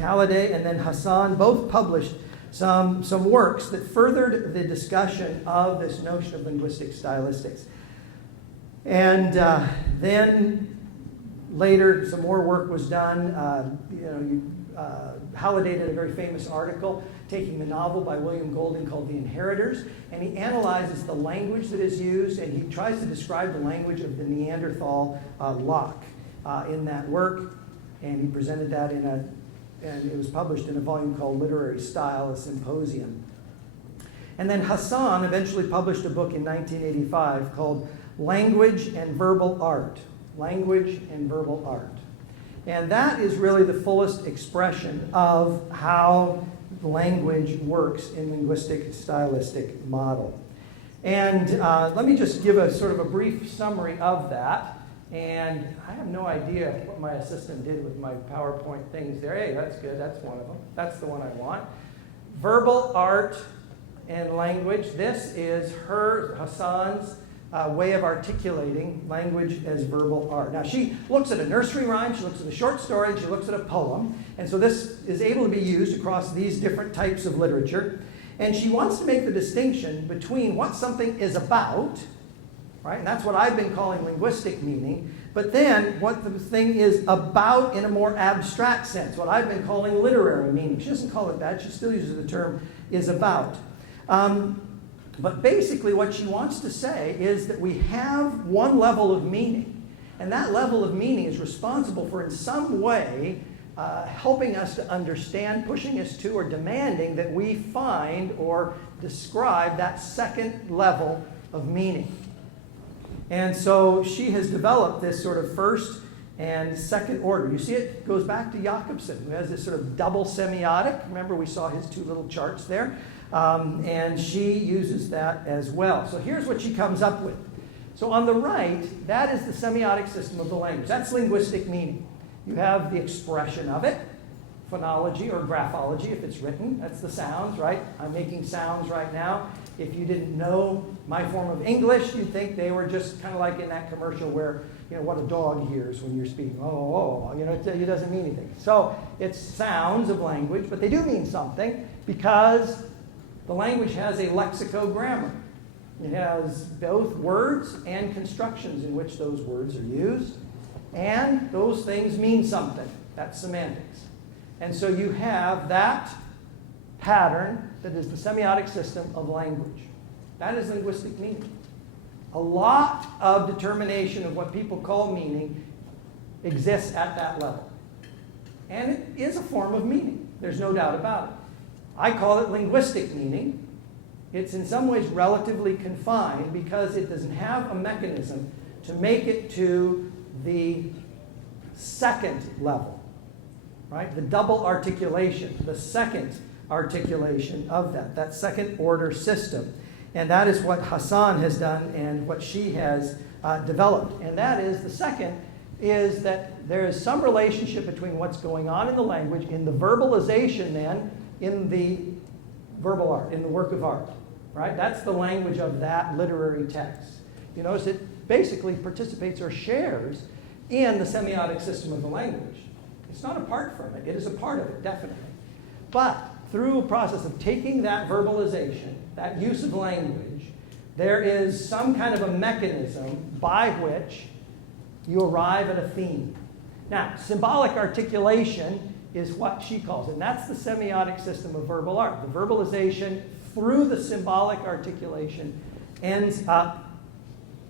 Halliday and then Hassan both published some works that furthered the discussion of this notion of linguistic stylistics. And then later, some more work was done. Halliday did a very famous article taking the novel by William Golding called The Inheritors, and he analyzes the language that is used, and he tries to describe the language of the Neanderthal Locke in that work, and he presented that and it was published in a volume called Literary Style, a Symposium. And then Hassan eventually published a book in 1985 called Language and Verbal Art. Language and Verbal Art. And that is really the fullest expression of how language works in linguistic stylistic model. And let me just give a sort of a brief summary of that. And I have no idea what my assistant did with my PowerPoint things there. Hey, that's good. That's one of them. That's the one I want. Verbal art and language. This is Hassan's way of articulating language as verbal art. Now, she looks at a nursery rhyme, she looks at a short story, and she looks at a poem. And so this is able to be used across these different types of literature. And she wants to make the distinction between what something is about, right? And that's what I've been calling linguistic meaning. But then what the thing is about in a more abstract sense, what I've been calling literary meaning. She doesn't call it that. She still uses the term is about. But basically what she wants to say is that we have one level of meaning, and that level of meaning is responsible for in some way helping us to understand, pushing us to, or demanding that we find or describe that second level of meaning. And so she has developed this sort of first and second order. You see it goes back to Jakobson, who has this sort of double semiotic. Remember we saw his two little charts there? And she uses that as well. So here's what she comes up with. So on the right, that is the semiotic system of the language. That's linguistic meaning. You have the expression of it, phonology or graphology if it's written. That's the sounds, right? I'm making sounds right now. If you didn't know my form of English, you'd think they were just kind of like in that commercial where, what a dog hears when you're speaking. It doesn't mean anything. So it's sounds of language, but they do mean something because the language has a lexicogrammar. It has both words and constructions in which those words are used, and those things mean something. That's semantics. And so you have that pattern that is the semiotic system of language. That is linguistic meaning. A lot of determination of what people call meaning exists at that level. And it is a form of meaning. There's no doubt about it. I call it linguistic meaning. It's in some ways relatively confined because it doesn't have a mechanism to make it to the second level, right? The double articulation, the second articulation of that second order system. And that is what Hassan has done and what she has developed. And that is, the second is that there is some relationship between what's going on in the language, in the verbalization then, in the verbal art, in the work of art, right? That's the language of that literary text. You notice it basically participates or shares in the semiotic system of the language. It's not apart from it. It is a part of it, definitely. But through a process of taking that verbalization, that use of language, there is some kind of a mechanism by which you arrive at a theme. Now, symbolic articulation is what she calls it, and that's the semiotic system of verbal art. The verbalization through the symbolic articulation ends up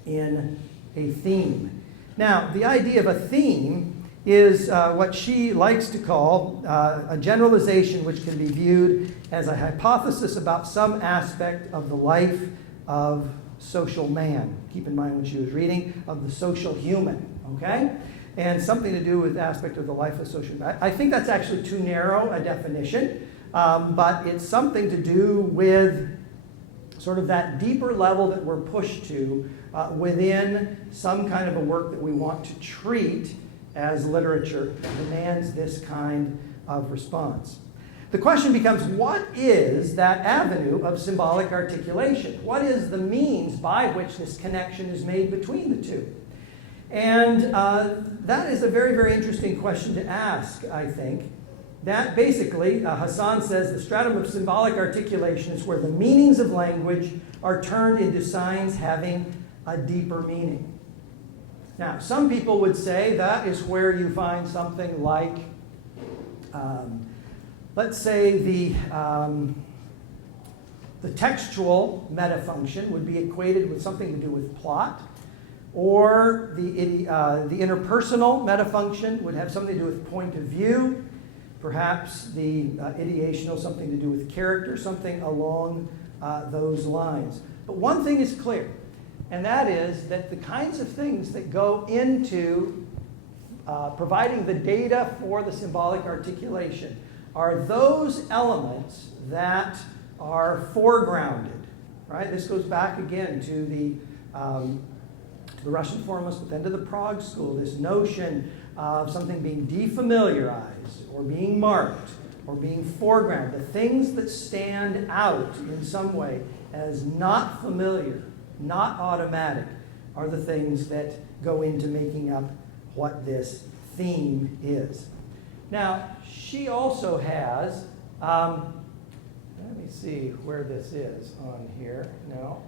in a theme. Now, the idea of a theme is what she likes to call a generalization which can be viewed as a hypothesis about some aspect of the life of social man. Keep in mind when she was reading, of the social human, okay? And something to do with aspect of the life of social human. I think that's actually too narrow a definition, but it's something to do with sort of that deeper level that we're pushed to within some kind of a work that we want to treat as literature that demands this kind of response. The question becomes, what is that avenue of symbolic articulation? What is the means by which this connection is made between the two? And that is a very, very interesting question to ask, I think. That basically, Hassan says, the stratum of symbolic articulation is where the meanings of language are turned into signs having a deeper meaning. Now, some people would say that is where you find something like, let's say the textual metafunction would be equated with something to do with plot, or the interpersonal metafunction would have something to do with point of view, perhaps the ideational something to do with character, something along those lines. But one thing is clear, and that is that the kinds of things that go into providing the data for the symbolic articulation are those elements that are foregrounded, right? This goes back again to the Russian formalists, but then to the Prague school, this notion of something being defamiliarized or being marked or being foregrounded, the things that stand out in some way as not familiar, not automatic, are the things that go into making up what this theme is. Now, she also has, let me see where this is on here. No,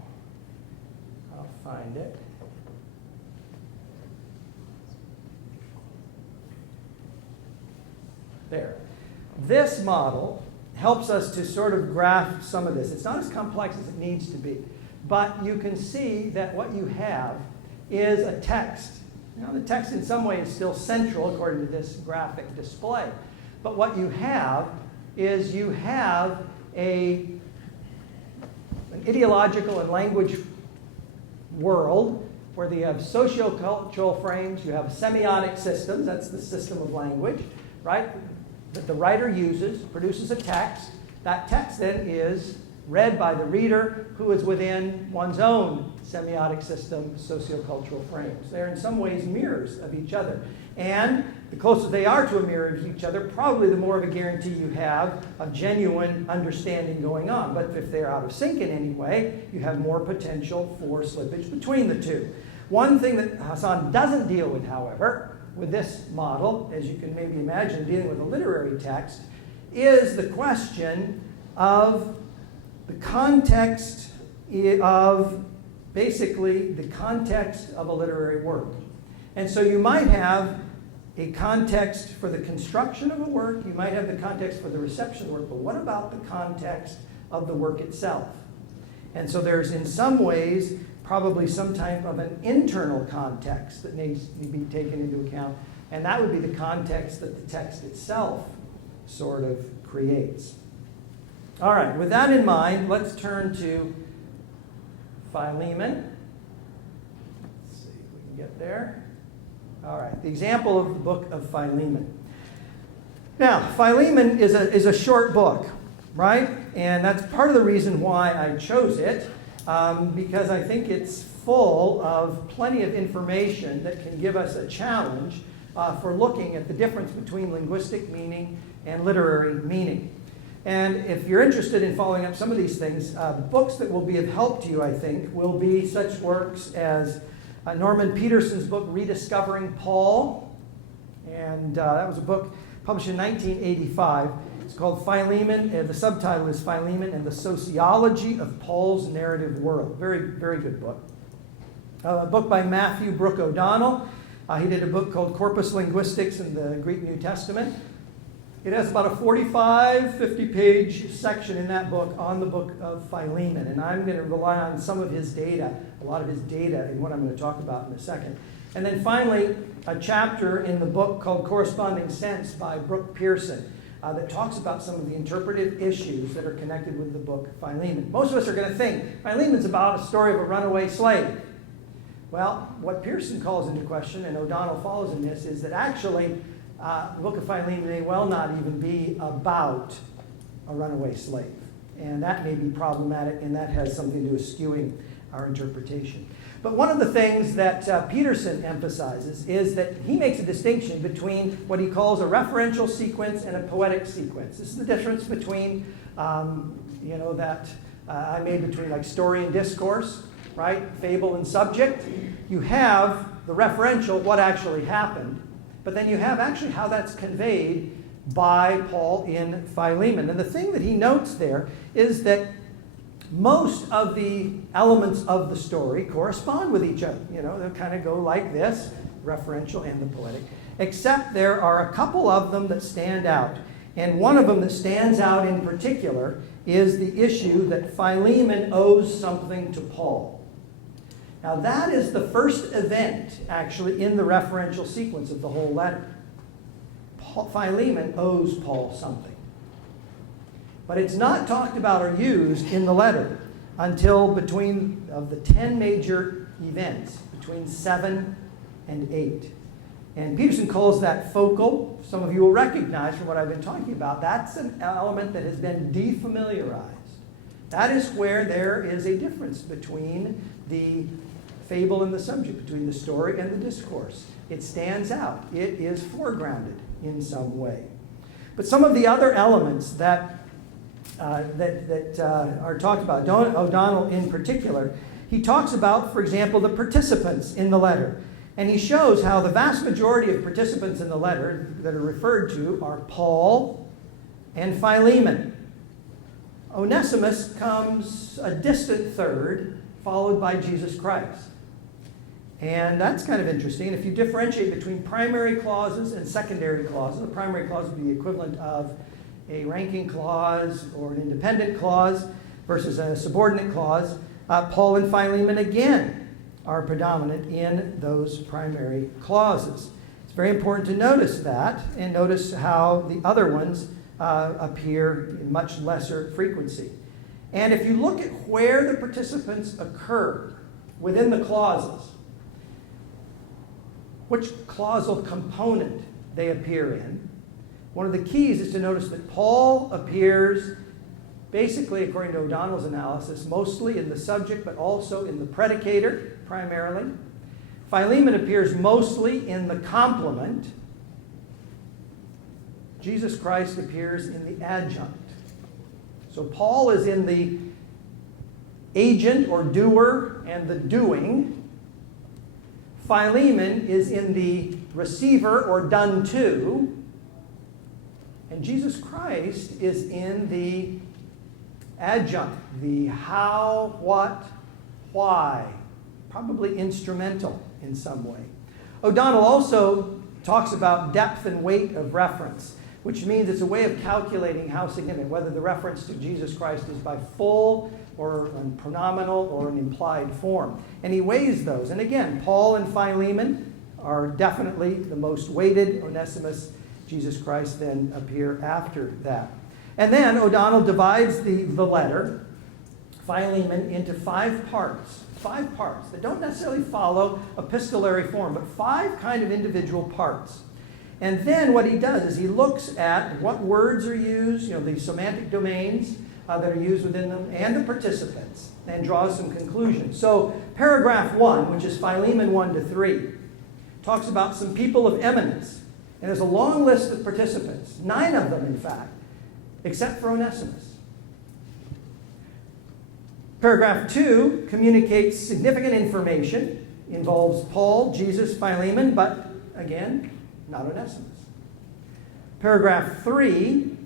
I'll find it. There. This model helps us to sort of graph some of this. It's not as complex as it needs to be, but you can see that what you have is a text. Now, the text in some way is still central according to this graphic display, but what you have is you have an ideological and language world where you have sociocultural frames, you have semiotic systems, that's the system of language, right? That the writer uses, produces a text. That text then is read by the reader who is within one's own semiotic system, sociocultural frames. They're in some ways mirrors of each other. And the closer they are to a mirror of each other, probably the more of a guarantee you have of genuine understanding going on. But if they're out of sync in any way, you have more potential for slippage between the two. One thing that Hassan doesn't deal with, however, with this model, as you can maybe imagine dealing with a literary text, is the question of the context of, basically, the context of a literary work. And so you might have a context for the construction of a work, you might have the context for the reception of the work, but what about the context of the work itself? And so there's, in some ways, probably some type of an internal context that needs to be taken into account, and that would be the context that the text itself sort of creates. All right, with that in mind, let's turn to Philemon. Let's see if we can get there. All right, the example of the book of Philemon. Now, Philemon is a short book, right? And that's part of the reason why I chose it, because I think it's full of plenty of information that can give us a challenge for looking at the difference between linguistic meaning and literary meaning. And if you're interested in following up some of these things, books that will be of help to you, I think, will be such works as Norman Peterson's book, Rediscovering Paul. And that was a book published in 1985. It's called Philemon, and the subtitle is Philemon and the Sociology of Paul's Narrative World. Very, very good book. A book by Matthew Brooke O'Donnell. He did a book called Corpus Linguistics in the Greek New Testament. It has about a 45, 50-page section in that book on the book of Philemon. And I'm going to rely on some of his data, a lot of his data, in what I'm going to talk about in a second. And then finally, a chapter in the book called Corresponding Sense by Brooke Pearson that talks about some of the interpretive issues that are connected with the book Philemon. Most of us are going to think Philemon's about a story of a runaway slave. Well, what Pearson calls into question, and O'Donnell follows in this, is that actually the book of Philemon may well not even be about a runaway slave. And that may be problematic, and that has something to do with skewing our interpretation. But one of the things that Peterson emphasizes is that he makes a distinction between what he calls a referential sequence and a poetic sequence. This is the difference between, that I made between like story and discourse, right? Fable and subject. You have the referential, what actually happened, but then you have actually how that's conveyed by Paul in Philemon. And the thing that he notes there is that most of the elements of the story correspond with each other. They'll kind of go like this, referential and the poetic, except there are a couple of them that stand out. And one of them that stands out in particular is the issue that Philemon owes something to Paul. Now that is the first event, actually, in the referential sequence of the whole letter. Philemon owes Paul something. But it's not talked about or used in the letter until between of the 10 major events, between 7 and 8. And Peterson calls that focal. Some of you will recognize from what I've been talking about, that's an element that has been defamiliarized. That is where there is a difference between the fable and the subject, between the story and the discourse. It stands out. It is foregrounded in some way. But some of the other elements that are talked about, O'Donnell in particular, he talks about, for example, the participants in the letter. And he shows how the vast majority of participants in the letter that are referred to are Paul and Philemon. Onesimus comes a distant third, followed by Jesus Christ. And that's kind of interesting. And if you differentiate between primary clauses and secondary clauses, the primary clause would be the equivalent of a ranking clause or an independent clause versus a subordinate clause. Paul and Philemon again are predominant in those primary clauses. It's very important to notice that and notice how the other ones appear in much lesser frequency. And if you look at where the participants occur within the clauses, which clausal component they appear in, one of the keys is to notice that Paul appears, basically, according to O'Donnell's analysis, mostly in the subject, but also in the predicator, primarily. Philemon appears mostly in the complement, Jesus Christ appears in the adjunct. So Paul is in the agent or doer and the doing. Philemon is in the receiver or done to. And Jesus Christ is in the adjunct, the how, what, why, probably instrumental in some way. O'Donnell also talks about depth and weight of reference, which means it's a way of calculating how significant, whether the reference to Jesus Christ is by full or a pronominal or an implied form. And he weighs those. And again, Paul and Philemon are definitely the most weighted. Onesimus, Jesus Christ then appear after that. And then O'Donnell divides the letter, Philemon, into 5 parts. 5 parts that don't necessarily follow epistolary form, but 5 kind of individual parts. And then what he does is he looks at what words are used, the semantic domains that are used within them, and the participants, and draws some conclusions. So paragraph 1, which is Philemon 1 to 3, talks about some people of eminence. And there's a long list of participants, 9 of them, in fact, except for Onesimus. Paragraph 2 communicates significant information, involves Paul, Jesus, Philemon, but again, not Onesimus. Paragraph 3,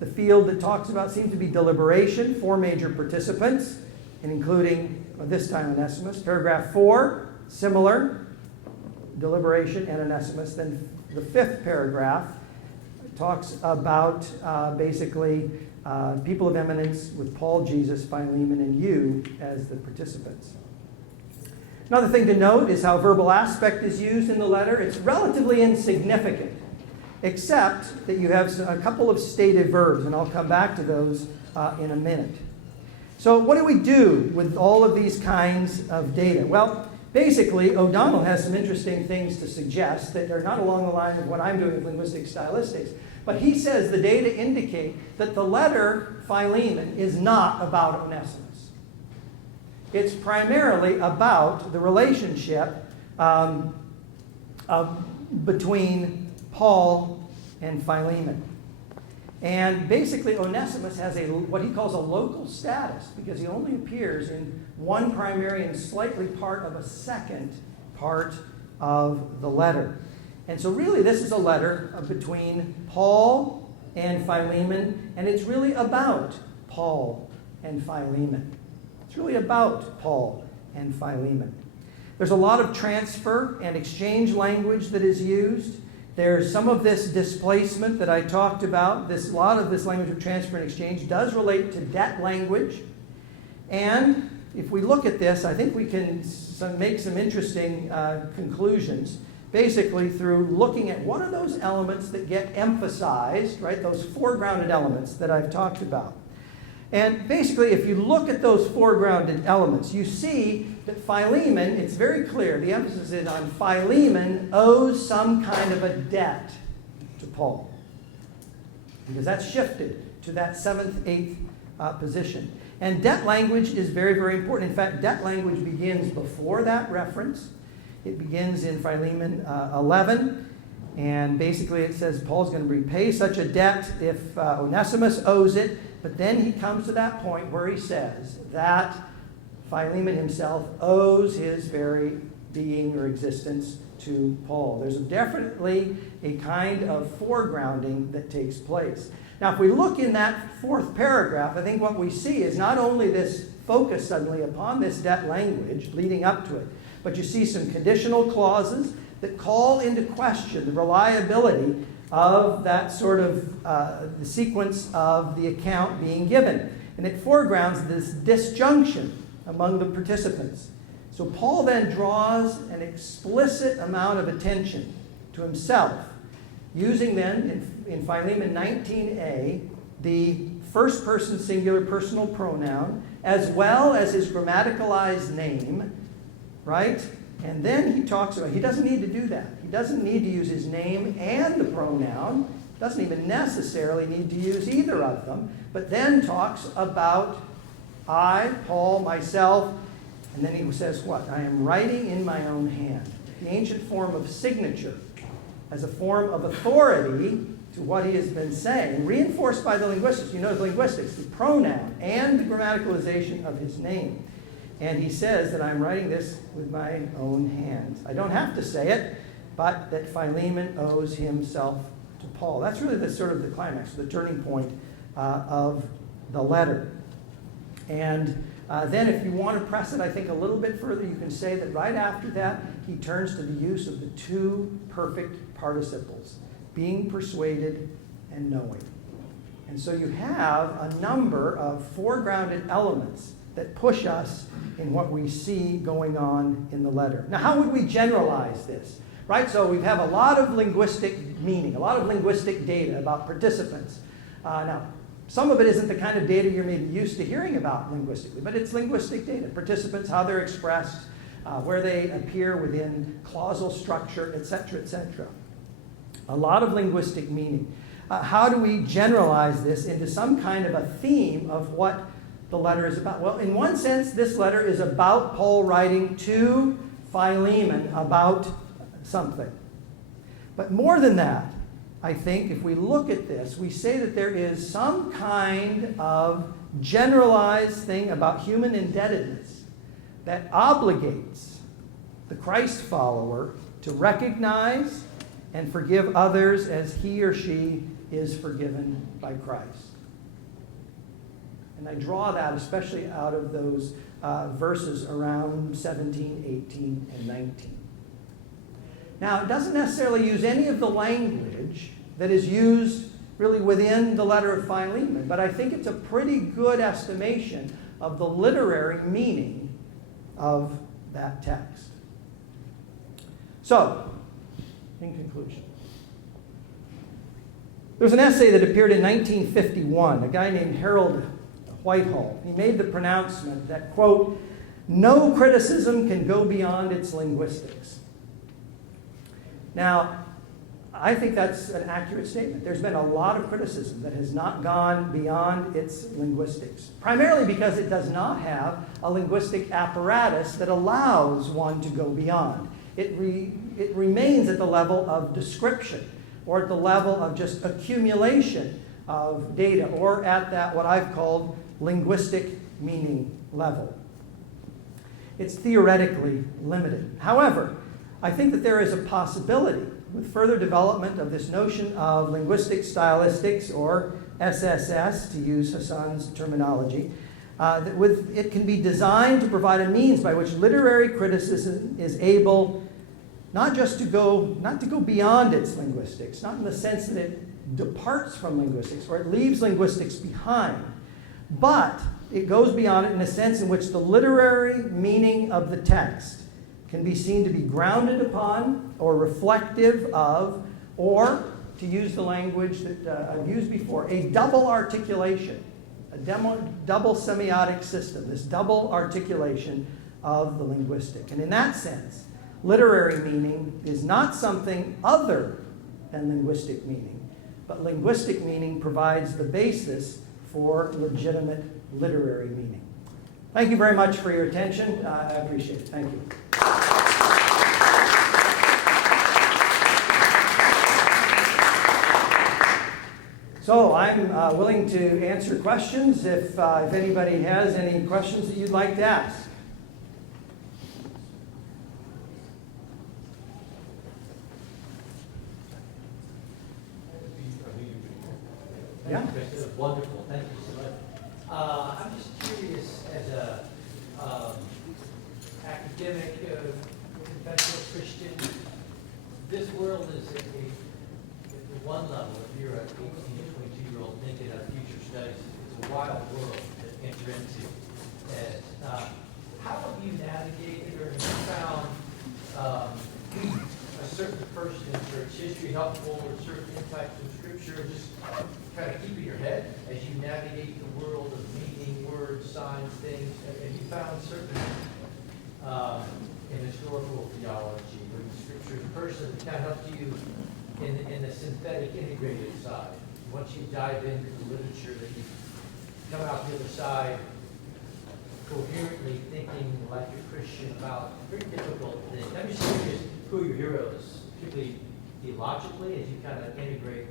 the field that talks about seems to be deliberation, 4 major participants, and including, this time, Onesimus. Paragraph 4, similar, deliberation and Onesimus. Then the 5th paragraph talks about basically people of eminence with Paul, Jesus, Philemon, and you as the participants. Another thing to note is how verbal aspect is used in the letter. It's relatively insignificant, except that you have a couple of stative verbs, and I'll come back to those in a minute. So what do we do with all of these kinds of data? Well, basically, O'Donnell has some interesting things to suggest that are not along the line of what I'm doing with linguistic stylistics. But he says the data indicate that the letter Philemon is not about Onesimus. It's primarily about the relationship between Paul and Philemon. And basically, Onesimus has what he calls a local status because he only appears in one primary and slightly part of a second part of the letter. And so really this is a letter between Paul and Philemon, and it's really about Paul and Philemon. It's really about Paul and Philemon. There's a lot of transfer and exchange language that is used. There's some of this displacement that I talked about. A lot of this language of transfer and exchange does relate to debt language. And if we look at this, I think we can make some interesting conclusions, basically through looking at what are those elements that get emphasized, right? Those foregrounded elements that I've talked about. And basically, if you look at those foregrounded elements, you see that Philemon, it's very clear, the emphasis is on Philemon owes some kind of a debt to Paul. Because that's shifted to that 7th, 8th position. And debt language is very, very important. In fact, debt language begins before that reference. It begins in Philemon 11. And basically it says Paul's going to repay such a debt if Onesimus owes it. But then he comes to that point where he says that Philemon himself owes his very being or existence to Paul. There's definitely a kind of foregrounding that takes place. Now, if we look in that 4th paragraph, I think what we see is not only this focus suddenly upon this debt language leading up to it, but you see some conditional clauses that call into question the reliability of that sort of the sequence of the account being given. And it foregrounds this disjunction among the participants. So Paul then draws an explicit amount of attention to himself, using then in Philemon 19a the first person singular personal pronoun as well as his grammaticalized name, right? And then he talks about, he doesn't need to do that. He doesn't need to use his name and the pronoun. Doesn't even necessarily need to use either of them. But then talks about I, Paul, myself. And then he says what? I am writing in my own hand. The ancient form of signature as a form of authority to what he has been saying, reinforced by the linguistics. You know the linguistics, the pronoun and the grammaticalization of his name. And he says that I'm writing this with my own hands. I don't have to say it, but that Philemon owes himself to Paul. That's really the sort of the climax, the turning point of the letter. And then if you want to press it, I think, a little bit further, you can say that right after that, he turns to the use of the two perfect participles, being persuaded and knowing. And so you have a number of foregrounded elements that push us in what we see going on in the letter. Now, how would we generalize this? Right? So we have a lot of linguistic meaning, a lot of linguistic data about participants. Now, some of it isn't the kind of data you're maybe used to hearing about linguistically, but it's linguistic data. Participants, how they're expressed, where they appear within clausal structure, etc., etc. A lot of linguistic meaning. How do we generalize this into some kind of a theme of what the letter is about? Well, in one sense, this letter is about Paul writing to Philemon about something. But more than that, I think, if we look at this, we say that there is some kind of generalized thing about human indebtedness that obligates the Christ follower to recognize and forgive others as he or she is forgiven by Christ. And I draw that especially out of those verses around 17, 18, and 19. Now, it doesn't necessarily use any of the language that is used really within the letter of Philemon, but I think it's a pretty good estimation of the literary meaning of that text. So, in conclusion, there's an essay that appeared in 1951, a guy named Harold Whitehall. He made the pronouncement that, quote, "No criticism can go beyond its linguistics." Now, I think that's an accurate statement. There's been a lot of criticism that has not gone beyond its linguistics, primarily because it does not have a linguistic apparatus that allows one to go beyond. It remains at the level of description, or at the level of just accumulation of data, or at that what I've called linguistic meaning level. It's theoretically limited. However, I think that there is a possibility with further development of this notion of linguistic stylistics, or SSS, to use Hassan's terminology, that it can be designed to provide a means by which literary criticism is able not to go beyond its linguistics, not in the sense that it departs from linguistics or it leaves linguistics behind, but it goes beyond it in a sense in which the literary meaning of the text can be seen to be grounded upon or reflective of, or, to use the language that I've used before, a double articulation, a double semiotic system, this double articulation of the linguistic. And in that sense, literary meaning is not something other than linguistic meaning, but linguistic meaning provides the basis for legitimate literary meaning. Thank you very much for your attention. I appreciate it. Thank you. So I'm willing to answer questions if anybody has any questions that you'd like to ask. Yeah. It was wonderful. Thank you so much. I'm just curious, as a academic, confessional Christian, this world is at one level. If you're an 18 to 22-year-old thinking of future studies, it's a wild world to enter into. And how have you navigated, or have you found a certain person in church history helpful, or certain insights from Scripture, just kind of keeping your head as you navigate the world of meaning, words, signs, things? Have you found certain in historical theology, or in Scripture, the person that kind of helps you in the synthetic integrated side? Once you dive into the literature, that you come out the other side coherently thinking like a Christian about very difficult things. I'm just curious who are your heroes, particularly theologically as you kind of integrate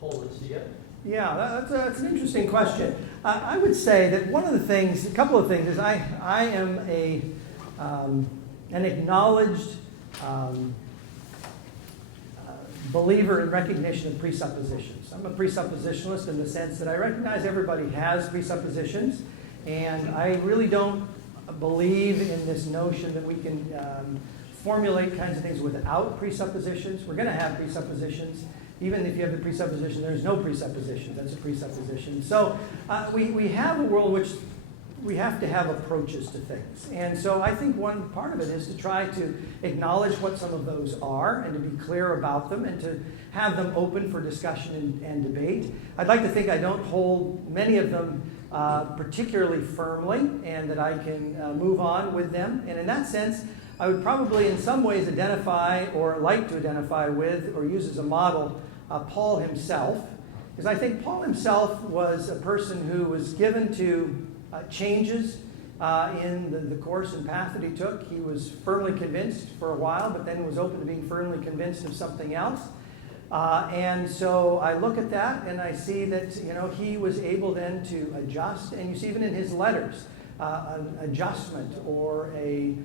whole this together? Yeah, that's an interesting question. I would say that one of the things, a couple of things, is I am an acknowledged believer in recognition of presuppositions. I'm a presuppositionalist in the sense that I recognize everybody has presuppositions, and I really don't believe in this notion that we can formulate kinds of things without presuppositions. We're going to have presuppositions. Even if you have the presupposition, there's no presupposition. That's a presupposition. So we have a world which we have to have approaches to things. And so I think one part of it is to try to acknowledge what some of those are and to be clear about them and to have them open for discussion and debate. I'd like to think I don't hold many of them particularly firmly and that I can move on with them. And in that sense, I would probably in some ways identify or like to identify with or use as a model Paul himself. Because I think Paul himself was a person who was given to changes in the course and path that he took. He was firmly convinced for a while, but then was open to being firmly convinced of something else. And so I look at that and I see that he was able then to adjust. And you see even in his letters, an adjustment or an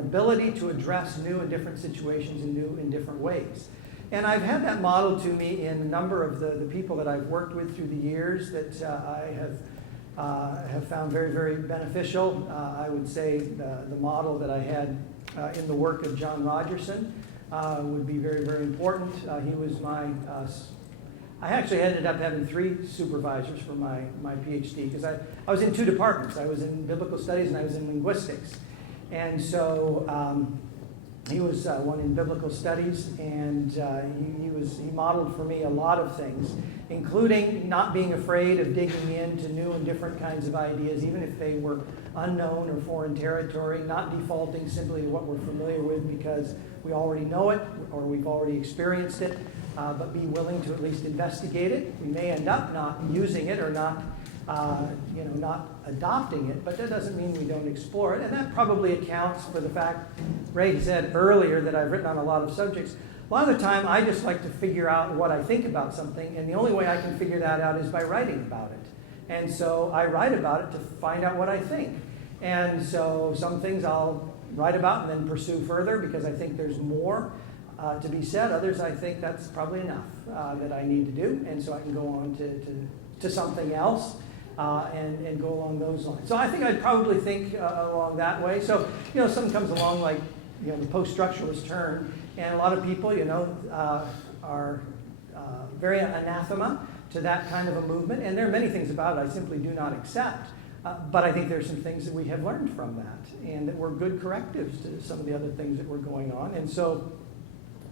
ability to address new and different situations in new and different ways. And I've had that modeled to me in a number of the people that I've worked with through the years that I have found very, very beneficial. I would say the model that I had in the work of John Rogerson would be very, very important. He was my, I actually ended up having 3 supervisors for my PhD because I was in 2 departments. I was in biblical studies and I was in linguistics. And so he was one in biblical studies, and he modeled for me a lot of things, including not being afraid of digging into new and different kinds of ideas, even if they were unknown or foreign territory, not defaulting simply to what we're familiar with because we already know it or we've already experienced it, but be willing to at least investigate it. We may end up not using it or not adopting it, but that doesn't mean we don't explore it. And that probably accounts for the fact, Ray said earlier that I've written on a lot of subjects. A lot of the time, I just like to figure out what I think about something, and the only way I can figure that out is by writing about it. And so I write about it to find out what I think. And so some things I'll write about and then pursue further because I think there's more to be said. Others, I think that's probably enough that I need to do, and so I can go on to something else. And go along those lines. So I think I'd probably think along that way. So, something comes along like, the post-structuralist turn, and a lot of people, are very anathema to that kind of a movement. And there are many things about it I simply do not accept. But I think there's some things that we have learned from that and that were good correctives to some of the other things that were going on. And so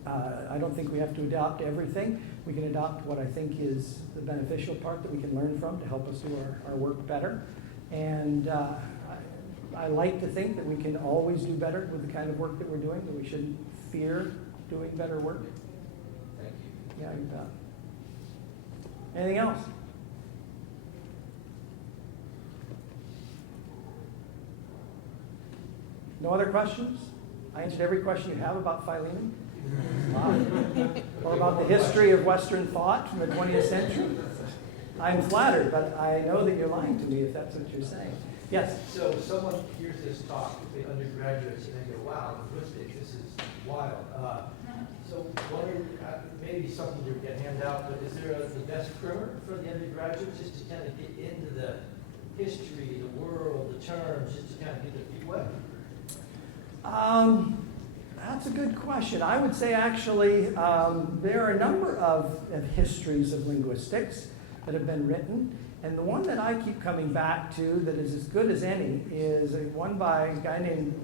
I don't think we have to adopt everything. We can adopt what I think is the beneficial part that we can learn from to help us do our work better. And I like to think that we can always do better with the kind of work that we're doing, that we shouldn't fear doing better work. Thank you. Yeah, you bet. Anything else? No other questions? I answered every question you have about Philemon. Or about the history of Western thought from the 20th century. I'm flattered, but I know that you're lying to me if that's what you're saying. Yes? So someone hears this talk, the undergraduates, and they go, wow, linguistics, this is wild. So maybe something you can hand out, but is there the best primer for the undergraduates just to kind of get into the history, the world, the terms, just to kind of get their feet wet? That's a good question. I would say actually there are a number of histories of linguistics that have been written. And the one that I keep coming back to that is as good as any is one by a guy named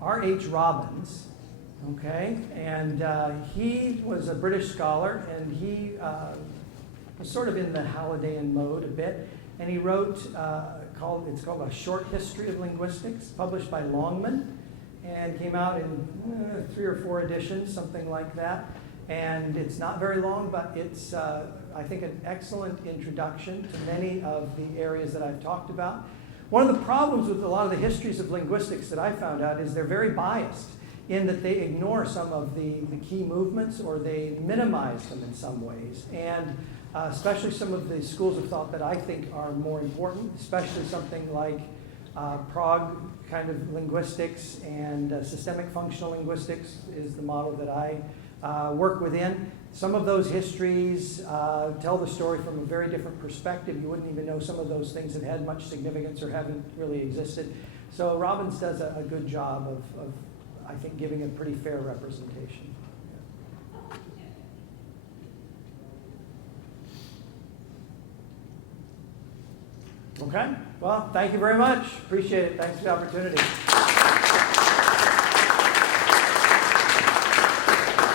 R.H. Robbins. Okay? And he was a British scholar, and he was sort of in the Hallidayan mode a bit. And he wrote, it's called A Short History of Linguistics, published by Longman, and came out in 3 or 4 editions, something like that. And it's not very long, but it's, I think, an excellent introduction to many of the areas that I've talked about. One of the problems with a lot of the histories of linguistics that I found out is they're very biased. in that they ignore some of the key movements, or they minimize them in some ways. And especially some of the schools of thought that I think are more important, especially something like Prague kind of linguistics and systemic functional linguistics is the model that I work within. Some of those histories tell the story from a very different perspective. You wouldn't even know some of those things have had much significance or haven't really existed. So Robbins does a good job of, I think, giving a pretty fair representation. Okay, well, thank you very much. Appreciate it. Thanks for the opportunity.